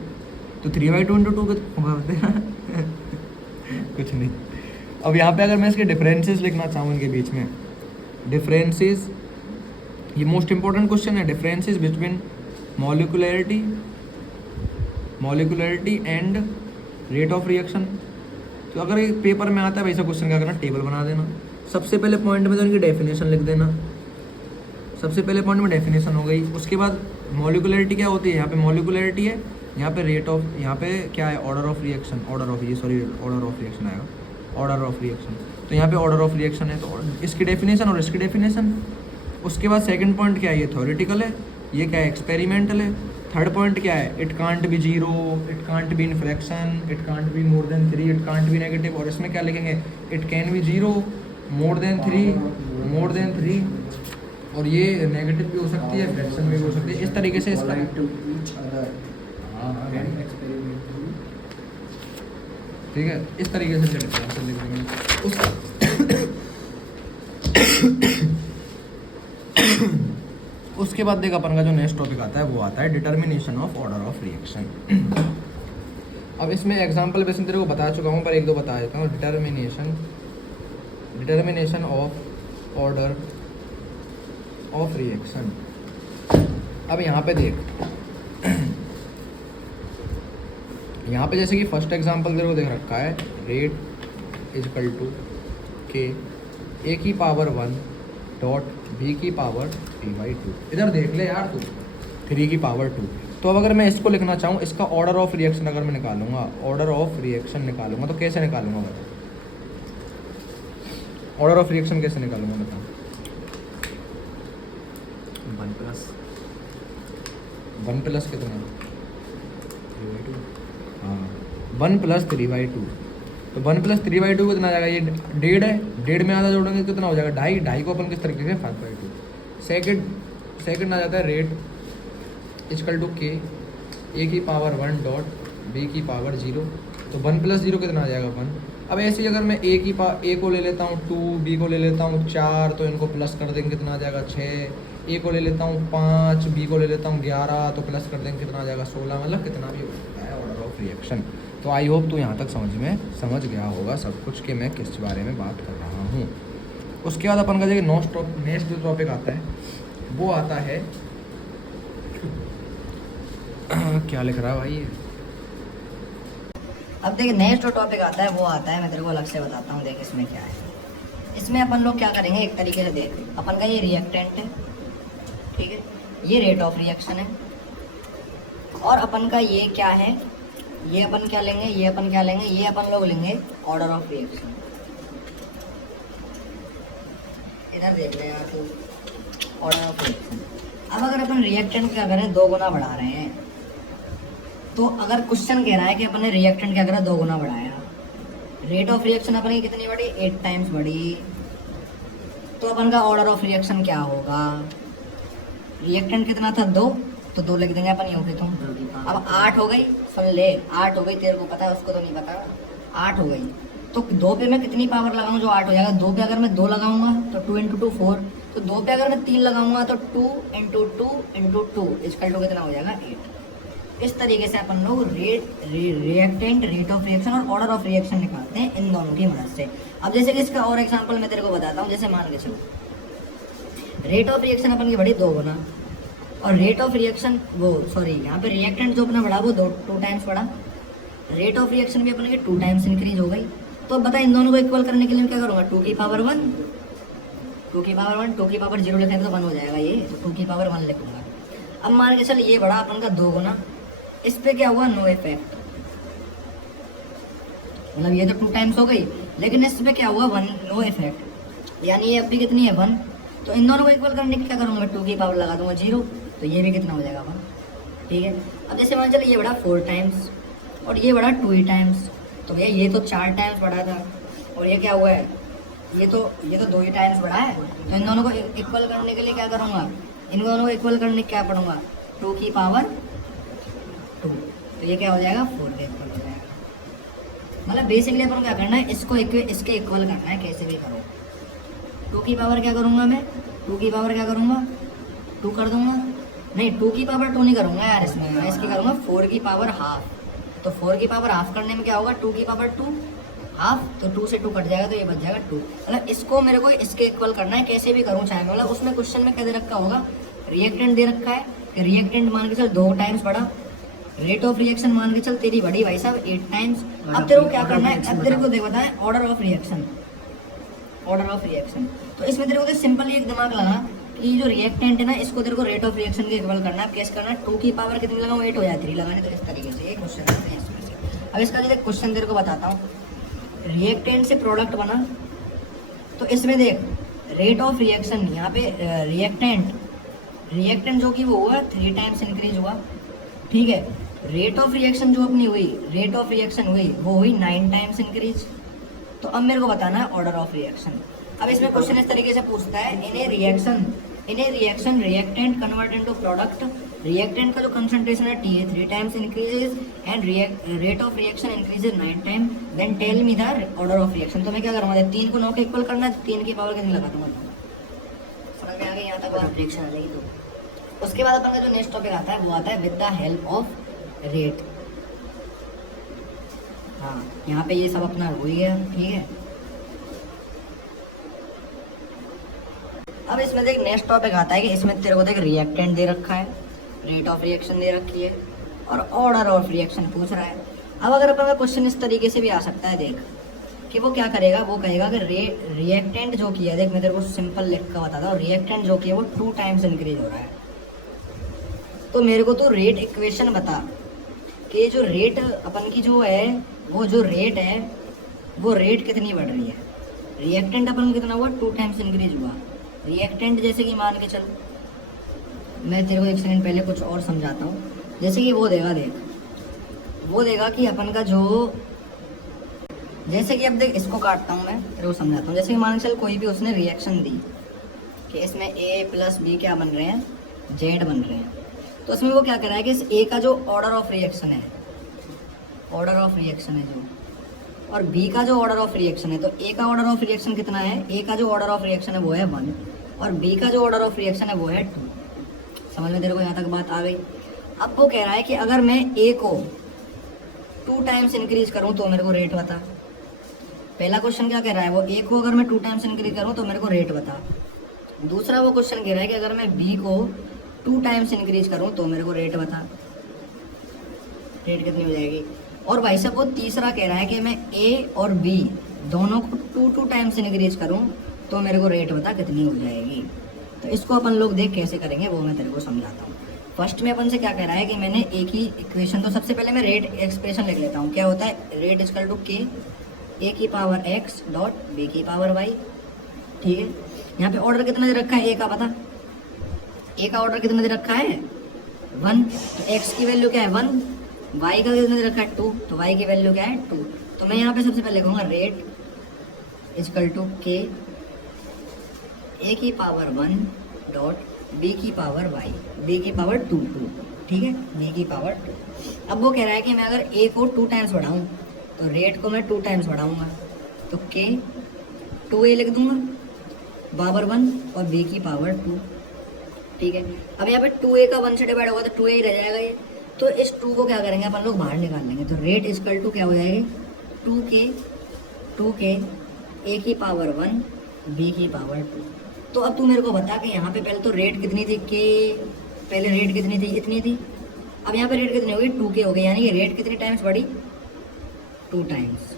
तो 3/2 इंटू 2 कितना कुछ नहीं। अब यहाँ पे अगर मैं इसके डिफरेंसेस लिखना चाहूँ इनके बीच में, डिफरेंसेस, ये मोस्ट इंपॉर्टेंट क्वेश्चन है, differences between molecularity and rate of reaction. तो अगर ये पेपर में आता है वैसा क्वेश्चन, क्या करना, टेबल बना देना। सबसे पहले पॉइंट में तो इनकी डेफिनेशन लिख देना, सबसे पहले पॉइंट में डेफिनेशन हो गई। उसके बाद मॉलिकुलरिटी क्या होती है, यहाँ पे मॉलिकुलरिटी है, यहाँ पे रेट ऑफ, यहाँ पे क्या है, order of reaction, order of reaction आएगा, ऑर्डर ऑफ रिएक्शन। तो यहाँ पे ऑर्डर ऑफ रिएक्शन है, तो इसकी डेफिनेशन और इसकी डेफिनेशन। उसके बाद सेकंड पॉइंट क्या है, ये थ्योरेटिकल है, ये क्या है, एक्सपेरिमेंटल है। थर्ड पॉइंट क्या है, it can't be zero, it can't be in fraction, it can't be more than 3, it can't be negative. और इसमें क्या लिखेंगे, it can be zero, more than 3, और ये नेगेटिव भी हो सकती है, फ्रैक्शन में भी हो सकती है। इस तरीके से इसका ठीक है, इस तरीके से डिफरेंस लिख देंगे। उसके बाद देख अपन का जो नेक्स्ट टॉपिक आता है वो आता है determination of order of reaction. अब इसमें एग्जांपल वैसे तेरे को बता चुका हूँ, पर एक दो बता देता हूँ। Determination of order of reaction. अब यहाँ पे देख, यहाँ पे जैसे कि फर्स्ट एग्जांपल तेरे को देख रखा है, रेट इजकल टू के ए की पावर 1 डॉट बी की पावर 3/2। इधर देख ले यार तू, 3 की पावर 2। तो अब अगर मैं इसको लिखना चाहूँ, इसका ऑर्डर ऑफ रिएक्शन अगर मैं निकालूंगा, ऑर्डर ऑफ रिएक्शन निकालूंगा, तो कैसे निकालूंगा बता, ऑर्डर ऑफ रिएक्शन कैसे निकालूंगा बता। 1 प्लस कितना, 3/2। हाँ 1+3/2, तो 1+3/2 कितना आ जाएगा, ये 1.5 है, 1.5 में आधा जोड़ेंगे तो कितना हो जाएगा 2.5, 2.5 को अपन किस तरीके से 5/2। सेकंड आ जाता है rate equal to k a⁻1 dot b⁻0, तो 1+0 कितना आ जाएगा 1। अब ऐसे ही अगर मैं a को ले लेता हूँ 2, b को ले लेता हूँ 4, तो इनको प्लस कर देंगे कितना आ जाएगा 6, a को ले लेता हूँ 5, b को ले लेता हूँ 11, तो प्लस कर देंगे कितना आ जाएगा 16, मतलब कितना भी हो सकता है ऑर्डर ऑफ रिएक्शन। तो आई होप तो यहाँ तक समझ गया होगा सब कुछ कि मैं किस बारे में बात कर रहा हूँ। उसके बाद अपन का जो नेक्स्ट जो टॉपिक आता है वो आता है क्या लिख रहा है भाई। अब देख नेक्स्ट जो टॉपिक आता है वो आता है, मैं तेरे को अलग से बताता हूँ। देख इसमें क्या है, इसमें अपन लोग क्या करेंगे एक तरीके से, देख अपन का ये रिएक्टेंट है, ठीक है, ये रेट ऑफ रिएक्शन है, और अपन का ये क्या है, ये अपन क्या लेंगे, ये अपन लोग लेंगे ऑर्डर ऑफ रिएक्शन। इधर देख ले यार तू, ऑर्डर ऑफ रिएक्शन। अब अगर अपन रिएक्टेंट क्या करें 2 गुना बढ़ा रहे हैं, तो अगर क्वेश्चन कह रहा है कि अपन ने रिएक्टेंट क्या करा 2 गुना बढ़ाया, रेट ऑफ रिएक्शन अपन की कितनी बढ़ी 8 टाइम्स बढ़ी, तो अपन का ऑर्डर ऑफ रिएक्शन क्या होगा। रिएक्टेंट कितना था 2, तो 2 लिख देंगे अपन यूँ कि तुम। अब 8 हो गई, सुन ले 8 हो गई, तेरे को पता है उसको तो नहीं पता, 8 हो गई, तो 2 पे मैं कितनी पावर लगाऊं जो 8 हो जाएगा। 2 पे अगर मैं 2 लगाऊंगा तो 2 × 2 4, तो 2 पे अगर मैं 3 लगाऊंगा तो 2 × 2 × 2 इक्वल टू कितना हो जाएगा 8। इस तरीके से अपन लोग रिएक्टेंट, रेट ऑफ रिएक्शन और ऑर्डर ऑफ रिएक्शन निकालते हैं इन दोनों की मदद से। अब जैसे कि इसका और एग्जांपल मैं तेरे को बताता हूँ। जैसे मान के चलो रेट ऑफ रिएक्शन अपन की बढ़ी 2 गुना, और रेट ऑफ रिएक्शन यहाँ पे रिएक्टेंट जो अपना बढ़ा वो 2 टाइम्स बढ़ा, रेट ऑफ रिएक्शन भी अपन की 2 टाइम्स इंक्रीज हो गई। तो बता इन दोनों को इक्वल करने के लिए मैं क्या करूँगा, 2 की पावर 1, 2 की पावर 0 लिखेंगे तो 1 हो जाएगा ये, तो 2 की पावर 1 लिखूंगा। अब मान के चल ये बढ़ा अपन का 2 गुना, इस पे क्या हुआ नो इफेक्ट, मतलब ये तो 2 टाइम्स हो गई, लेकिन इस पे क्या हुआ 1 नो इफेक्ट, यानी ये अब भी कितनी है 1। तो इन दोनों को इक्वल करने के क्या करूँगा, 2 की पावर लगा दूंगा 0, तो ये भी कितना हो जाएगा 1, ठीक है। अब जैसे मान चलो ये बढ़ा 4 टाइम्स और ये बढ़ा 2 टाइम्स, तो भैया ये तो 4 टाइम्स बढ़ा था और ये क्या हुआ है, ये तो 2 ही टाइम्स बढ़ा है। तो इन दोनों को इक्वल करने के लिए क्या करूँगा, इन दोनों को इक्वल करने क्या पढ़ूंगा 2 की पावर 2, तो ये क्या हो जाएगा 4 के इक्वल हो जाएगा। मतलब बेसिकली अपन क्या करना है, इसको इसके इक्वल करना है, कैसे भी करो। 2 की पावर क्या करूँगा मैं, 2 की पावर क्या करूँगा 2 कर दूंगा, नहीं 2 की पावर 2 नहीं करूँगा यार, इसमें मैं इसकी करूँगा 4 की पावर हाफ। तो 4 की पावर हाफ करने में क्या होगा, 2 की पावर 2 हाफ, तो 2 से 2 कट जाएगा तो ये बच जाएगा 2। मतलब इसको मेरे को इसके इक्वल करना है, कैसे भी करूँ चाहे। मतलब उसमें क्वेश्चन में क्या दे रखा होगा, रिएक्टेंट दे रखा है कि रिएक्टेंट मान के चल 2 टाइम्स बढ़ा, रेट ऑफ रिएक्शन मान के चल तेरी बड़ी भाई साहब 8 टाइम्स। अब तेरे को क्या करना है, अब तेरे को देख बताएं ऑर्डर ऑफ रिएक्शन, तो इसमें तेरे को सिंपल एक दिमाग लगा कि जो रिएक्टेंट है ना इसको तेरे को रेट ऑफ रिएक्शन के इक्वल करना है। कैसे करना है, 2 की पावर कितनी लगाऊं 8 हो जाए 3 लगाने, तो इस तरीके से एक क्वेश्चन आते हैं इसमें से। अब इसका जो क्वेश्चन तेरे को बताता हूँ, रिएक्टेंट से प्रोडक्ट बना, तो इसमें देख रेट ऑफ रिएक्शन यहाँ पे रिएक्टेंट जो कि वो हुआ 3 टाइम्स इंक्रीज हुआ, ठीक है। रेट ऑफ रिएक्शन जो अपनी हुई, रेट ऑफ रिएक्शन हुई वो हुई 9 टाइम्स इंक्रीज। तो अब मेरे को बताना है ऑर्डर ऑफ रिएक्शन। अब इसमें क्वेश्चन इस तरीके से पूछता है, in a reaction reactant convert into product, reactant का जो कंसंट्रेशन है टी 3 times increases and rate of reaction increases 9 time, then tell me the order of reaction. तो मैं क्या करूँगा, 3 को 9 के इक्वल करना है, 3 की पावर कितनी लगा दूंगा, समझ में आ गई यहाँ तक बात, रिएक्शन आ जाएगी। तो उसके बाद अपन का जो नेक्स्ट टॉपिक आता है वो आता है with the help of rate. हाँ यहाँ पे ये सब अपना हो गया, ठीक है। अब इसमें देख नेक्स्ट टॉपिक आता है कि इसमें तेरे को देख रिएक्टेंट दे रखा है, रेट ऑफ रिएक्शन दे रखी है और ऑर्डर ऑफ रिएक्शन पूछ रहा है। अब अगर अपन का क्वेश्चन इस तरीके से भी आ सकता है, देख कि वो क्या करेगा, वो कहेगा कि रिएक्टेंट जो किया, देख मैं तेरे को सिंपल लिख कर बताता हूँ, रिएक्टेंट जो किया वो 2 टाइम्स इंक्रीज हो रहा है। तो मेरे को तो रेट इक्वेशन बता कि जो रेट अपन की जो है, वो जो रेट है वो रेट कितनी बढ़ रही है। रिएक्टेंट अपन कितना हुआ 2 टाइम्स इंक्रीज हुआ। रिएक्टेंट जैसे कि मान के चल, मैं तेरे को एक सेकंड पहले कुछ और समझाता हूँ। जैसे कि वो देगा, देख वो देगा कि अपन का जो, जैसे कि अब देख इसको काटता हूँ मैं, तेरे को समझाता हूँ। जैसे कि मान के चल कोई भी उसने रिएक्शन दी कि इसमें ए प्लस बी क्या बन रहे हैं, जेड बन रहे हैं, तो उसमें वो क्या कर रहा है कि इस ए का जो ऑर्डर ऑफ रिएक्शन है, ऑर्डर ऑफ रिएक्शन है जो, और बी का जो ऑर्डर ऑफ रिएक्शन है, तो ए का ऑर्डर ऑफ रिएक्शन कितना है, ए का जो ऑर्डर ऑफ रिएक्शन है वो है 1 और बी का जो ऑर्डर ऑफ रिएक्शन है वो है 2। समझ में तेरे को यहाँ तक बात आ गई। अब वो कह रहा है कि अगर मैं ए को 2 टाइम्स इंक्रीज करूँ तो मेरे को रेट बता। पहला क्वेश्चन क्या कह रहा है, वो ए को अगर मैं 2 टाइम्स इंक्रीज करूँ तो मेरे को रेट बता। दूसरा वो क्वेश्चन कह रहा है कि अगर मैं बी को 2 टाइम्स इंक्रीज करूँ तो मेरे को रेट बता, रेट कितनी हो जाएगी। और भाई साहब वो तीसरा कह रहा है कि मैं ए और बी दोनों को 2 टाइम्स इंक्रीज करूँ तो मेरे को रेट बता कितनी हो जाएगी। तो इसको अपन लोग देख कैसे करेंगे वो मैं तेरे को समझाता हूँ। फर्स्ट में अपन से क्या कह रहा है कि मैंने एक ही इक्वेशन, तो सबसे पहले मैं रेट एक्सप्रेशन लिख लेता हूँ। क्या होता है, रेट इजकल टू के ए की पावर एक्स डॉट बी की पावर वाई। ठीक है, यहाँ पे ऑर्डर कितना दे रखा है, ए का पता, ए का ऑर्डर कितना दे रखा है 1, तो एक्स की वैल्यू क्या है 1, वाई का कितना दे रखा है 2, तो वाई की वैल्यू क्या है 2। तो मैं यहाँ पे सबसे पहले लिखूंगा रेट इजकल टू के ए की पावर 1 डॉट बी की पावर वाई, बी की पावर 2, ठीक है, बी की पावर 2। अब वो कह रहा है कि मैं अगर ए को 2 टाइम्स बढ़ाऊँ तो रेट को मैं 2 टाइम्स बढ़ाऊँगा, तो के 2a लिख दूंगा पावर 1 और बी की पावर 2। ठीक है, अब यहाँ पे 2a का 1 से डिवाइड होगा तो 2a ही रह जाएगा ये। तो इस 2 को क्या करेंगे अपन लोग बाहर निकाल लेंगे, तो रेट इजकल टू क्या हो जाएगी 2k a की पावर 1 b की पावर 2। तो अब तू मेरे को बता कि यहाँ पे पहले तो रेट कितनी थी, के पहले रेट कितनी थी, इतनी थी। अब यहाँ पे रेट कितनी हो गई 2k हो गई, यानी कि रेट कितनी टाइम्स बढ़ी 2 टाइम्स,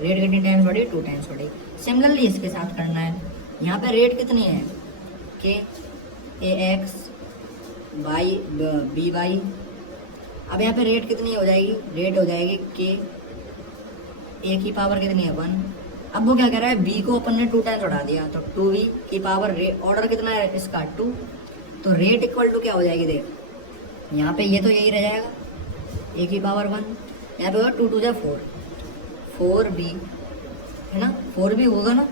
रेट कितनी टाइम्स बढ़ी 2 टाइम्स बढ़ी। सिमिलरली इसके साथ करना है, यहाँ पे रेट कितनी है के ए एक्स बाई बी वाई। अब यहाँ पे रेट कितनी हो जाएगी, रेट हो जाएगी के ए की पावर कितनी है 1। अब वो क्या कह रहा है, बी को अपन ने 2 टाइम्स बढ़ा दिया तो 2b की पावर, ऑर्डर कितना है इसका 2, तो रेट इक्वल टू क्या हो जाएगी, देख यहाँ पे ये तो यही रह जाएगा ए की पावर 1, यहाँ पे होगा 2 2 जा 4, 4b है ना, 4b होगा ना।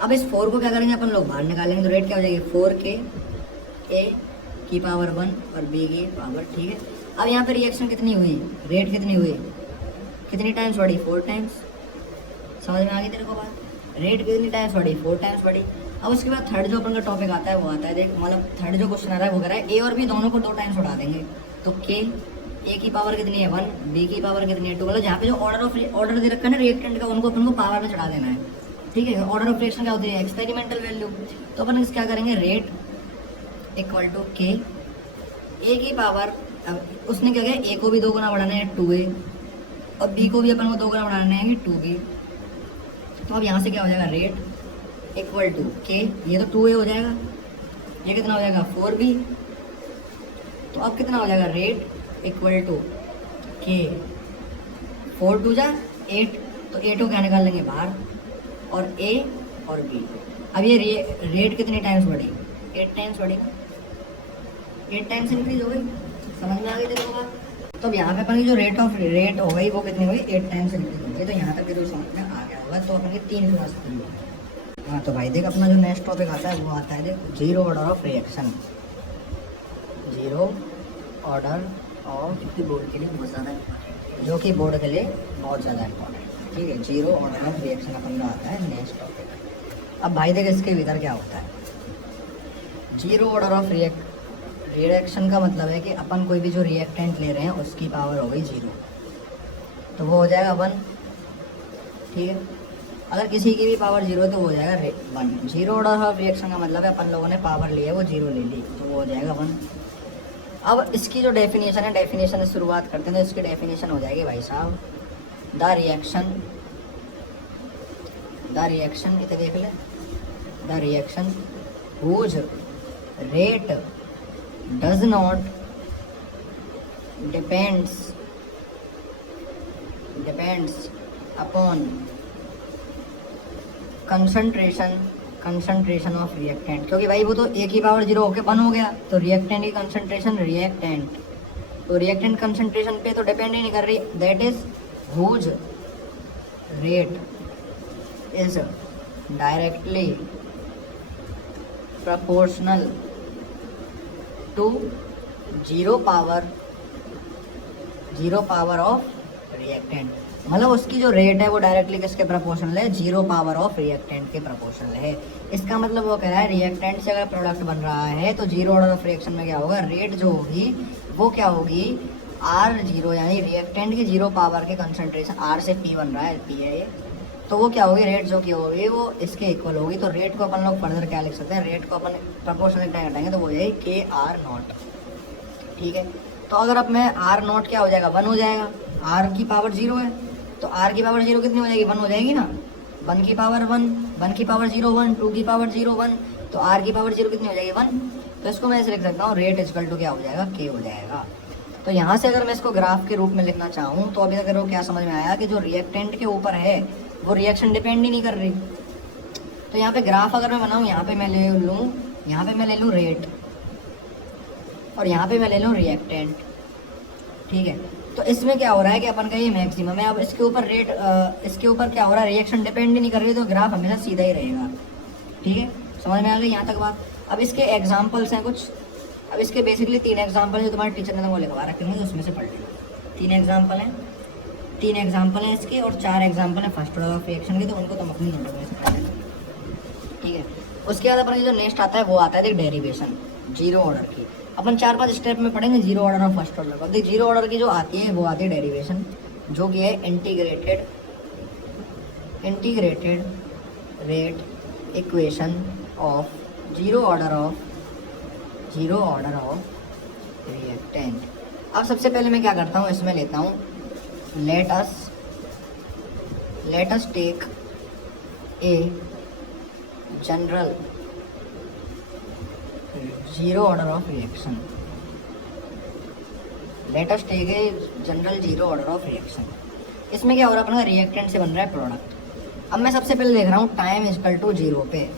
अब इस 4 को क्या करेंगे अपन लोग बाहर निकालेंगे, तो रेट क्या हो जाएगी 4k ए की पावर 1 और बी की पावर। ठीक है, अब यहाँ पे रिएक्शन कितनी हुई, रेट कितनी हुई, कितनी टाइम्स बढ़ी 4 टाइम्स। समझ में आ गई तेरे को बात, रेट कितनी टाइम्स बढ़ी 4 टाइम्स बढ़ी। अब उसके बाद थर्ड जो अपन का टॉपिक आता है वो आता है, देख मतलब थर्ड जो क्वेश्चन आ रहा है वो कह रहा है ए और बी दोनों को 2 टाइम्स बढ़ा देंगे, तो के ए की पावर कितनी है 1, बी की पावर कितनी है 2। मतलब जहाँ पे जो ऑर्डर दे रखा है ना रिएक्टेंट का, उनको अपन को पावर में चढ़ा देना है। ठीक है, ऑर्डर ऑफ रिएक्शन क्या होती है, एक्सपेरिमेंटल वैल्यू। तो अपन क्या करेंगे, रेट इक्वल टू के ए की पावर, उसने क्या किया ए को भी 2 गुना बढ़ाना है 2a और बी को भी अपन को 2 गुना बढ़ाना है 2b। तो अब यहाँ से क्या हो जाएगा, रेट इक्वल टू के, ये तो 2a हो जाएगा, ये कितना हो जाएगा 4b। तो अब कितना हो जाएगा, रेट इक्वल टू के 4 2 जा 8, तो 8 को क्या निकाल लेंगे बाहर, और a और b। अब ये रेट कितनी टाइम्स बढ़ी, 8 टाइम्स बढ़ी, 8 टाइम्स इंक्रीज हो गई। समझ में आ गई तेरे को बात। तो अब यहाँ पे अपन की जो रेट हो गई वो कितनी हुई 8 टाइम्स इंक्रीज हो गई। तो यहाँ तक के जो समझ में आ गया होगा, तो अपन की 3 क्लास खत्म हो गई। हाँ तो भाई देख अपना जो नेक्स्ट टॉपिक आता है वो आता है देख zero order of reaction, zero order of, board के लिए बहुत ज़्यादा इंपॉर्टेंट, जो कि बोर्ड के लिए बहुत ज़्यादा इंपॉर्टेंट। ठीक है, जीरो ऑर्डर ऑफ रिएक्शन अपन का आता है नेक्स्ट टॉपिक। अब भाई देख इसके भीतर क्या होता है, जीरो ऑर्डर ऑफ रिएक्शन का मतलब है कि अपन कोई भी जो रिएक्टेंट ले रहे हैं उसकी पावर हो गई 0, तो वो हो जाएगा 1। ठीक है, अगर किसी की भी पावर 0 तो वो हो जाएगा 1। जीरो ऑर्डर ऑफ रिएक्शन का मतलब है अपन लोगों ने पावर ली है वो 0 ले ली, तो वो हो जाएगा 1। अब इसकी जो डेफिनेशन है, डेफिनेशन से शुरुआत करते हैं। तो इसकी डेफिनेशन हो जाएगी भाई साहब, द रिएक्शन इतने देख ले, the reaction whose rate does not depends upon concentration of reactant। क्योंकि भाई वो तो ए की पावर 0 होके 1 हो गया, तो रिएक्टेंट की कंसंट्रेशन तो रिएक्टेंट कंसंट्रेशन पे तो डिपेंड ही नहीं कर रही, that is whose rate is directly proportional to zero power of reactant. मतलब उसकी जो रेट है वो डायरेक्टली किसके प्रोपोर्शनल है, जीरो पावर ऑफ रिएक्टेंट के प्रोपोर्शनल है। इसका मतलब वो कह रहा है रिएक्टेंट से अगर प्रोडक्ट बन रहा है तो जीरो ऑर्डर ऑफ रिएक्शन में क्या होगा, रेट जो होगी वो क्या होगी, R0 यानी रिएक्टेंट की जीरो पावर के कंसंट्रेशन, R से P बन रहा है, P है ये, तो वो क्या होगी, रेट जो की होगी वो इसके इक्वल होगी। तो रेट को अपन लोग फर्दर क्या लिख सकते हैं, रेट को अपन प्रोपोर्शनल घटाएंगे तो वो है KR0। ठीक है, तो अगर अब मैं R0 क्या हो जाएगा, 1 हो जाएगा, R की पावर 0 है तो R की पावर 0 कितनी हो जाएगी, 1 हो जाएगी ना, 1 की पावर 1, 1 की पावर 0 1, 2 की पावर 0 1, तो R की पावर 0 कितनी हो जाएगी, 1। तो इसको मैं ऐसे लिख सकता हूँ, रेट इक्वल टू क्या हो जाएगा, K हो जाएगा। तो यहाँ से अगर मैं इसको ग्राफ के रूप में लिखना चाहूँ तो अभी तक वो क्या समझ में आया कि जो रिएक्टेंट के ऊपर है वो रिएक्शन डिपेंड ही नहीं कर रही। तो यहाँ पे ग्राफ अगर मैं बनाऊँ, यहाँ पे मैं ले लूँ, यहाँ पे मैं ले लूँ रेट और यहाँ पे मैं ले लूँ रिएक्टेंट। ठीक है, तो इसमें क्या हो रहा है कि अपन का ये मैक्सिमम है। अब इसके ऊपर रेट, इसके ऊपर क्या हो रहा है, रिएक्शन डिपेंड ही नहीं कर रही, तो ग्राफ हमेशा सीधा ही रहेगा। ठीक है, समझ में आ गई यहाँ तक बात। अब इसके एग्जाम्पल्स हैं कुछ, अब इसके बेसिकली 3 एग्जाम्पल जो तुम्हारे टीचर ने तुमको लिखवा रखे होंगे, तो उसमें से पढ़ लेना। 3 एग्जाम्पल हैं इसके और 4 एग्जाम्पल हैं फर्स्ट ऑर्डर ऑफ रिएक्शन के, तो उनको तुम अपनी नोटबुक में से पढ़ लेना। ठीक है, उसके बाद अपन जो नेक्स्ट आता है वो आता है देख डेरिवेशन जीरो ऑर्डर की। अपन 4-5 स्टेप में पढ़ेंगे जीरो ऑर्डर और फर्स्ट ऑर्डर का। देख जीरो ऑर्डर की जो आती है वो आती है डेरिवेशन, जो कि है integrated rate equation of zero order of reactant. अब सबसे पहले मैं क्या करता हूँ, इसमें लेता हूँ let us take a general zero order of reaction. Let us take a general zero order of reaction. इसमें क्या हो रहा है, अपना रिएक्टेंट से बन रहा है प्रोडक्ट। अब मैं सबसे पहले देख रहा हूँ टाइम इक्वल टू 0 पे।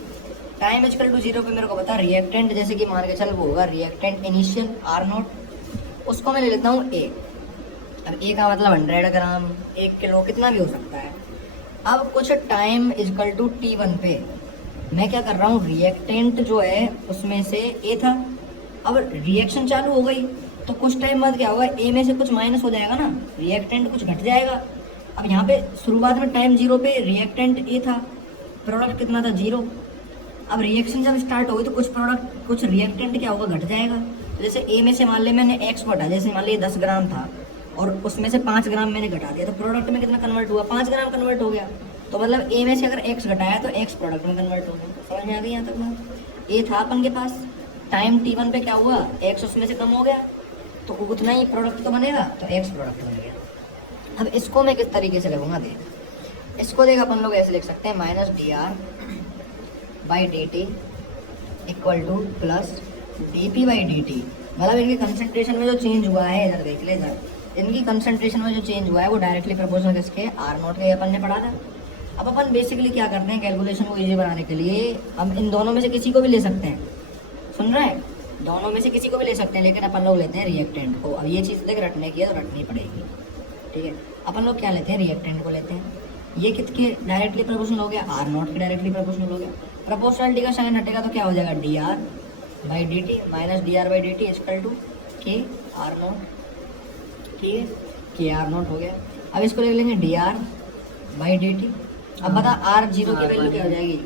टाइम इक्वल टू 0 पे मेरे को पता रिएक्टेंट, जैसे कि मान के चल वो होगा रिएक्टेंट इनिशियल R0, उसको मैं ले लेता हूँ A। अब A का मतलब 100 ग्राम, 1 किलो, कितना भी हो सकता है। अब कुछ टाइम इक्वल टू T1 पे मैं क्या कर रहा हूँ, रिएक्टेंट जो है उसमें से A था, अब रिएक्शन चालू हो गई तो कुछ टाइम बाद क्या होगा, A में से कुछ माइनस हो जाएगा ना, रिएक्टेंट कुछ घट जाएगा। अब यहाँ पे शुरुआत में टाइम 0 पे रिएक्टेंट A था, प्रोडक्ट कितना था 0। अब रिएक्शन जब स्टार्ट होगी तो कुछ रिएक्टेंट क्या होगा, घट जाएगा। तो जैसे A में से मान ले मैंने X घटा, जैसे मान लिया 10 ग्राम था और उसमें से 5 ग्राम मैंने घटा दिया, तो प्रोडक्ट में कितना कन्वर्ट हुआ, 5 ग्राम कन्वर्ट हो गया। तो मतलब A में से अगर X घटाया तो X प्रोडक्ट में कन्वर्ट हो गया। समझ में आ गई यहाँ तक बात। A था अपन के पास, टाइम T1 पे क्या हुआ, X उसमें से कम हो गया तो उतना ही प्रोडक्ट तो बनेगा, तो X प्रोडक्ट बन गया। अब इसको मैं किस तरीके से लगूंगा, देख इसको देख अपन लोग ऐसे लिख सकते हैं -dr/dt equal two plus dp/dt। मतलब इनके कंसंट्रेशन में जो चेंज हुआ है, इधर देख ले इधर, इनकी कंसंट्रेशन में जो चेंज हुआ है वो डायरेक्टली प्रोपोर्शनल किसके, R0 के, अपन ने पढ़ा था। अब अपन बेसिकली क्या करते हैं, कैलकुलेशन को इजी बनाने के लिए हम इन दोनों में से किसी को भी ले सकते हैं, सुन रहे हैं, दोनों में से किसी को भी ले सकते हैं, लेकिन अपन लोग लेते हैं रिएक्टेंट को। अब ये चीज़ देख रटने की है तो रटनी पड़ेगी। ठीक है, अपन लोग क्या लेते हैं, रिएक्टेंट को लेते हैं। ये किसके डायरेक्टली प्रोपोर्शनल हो गया, R0 के डायरेक्टली प्रोपोर्शनल हो गया। प्रोपोर्शनलिटी का साइन हटेगा तो क्या हो जाएगा, dr/dt minus dr/dt equal to KR0। ठीक है, KR0 हो गया। अब इसको ले लेंगे dr/dt। अब बता R0 की वैल्यू क्या हो जाएगी,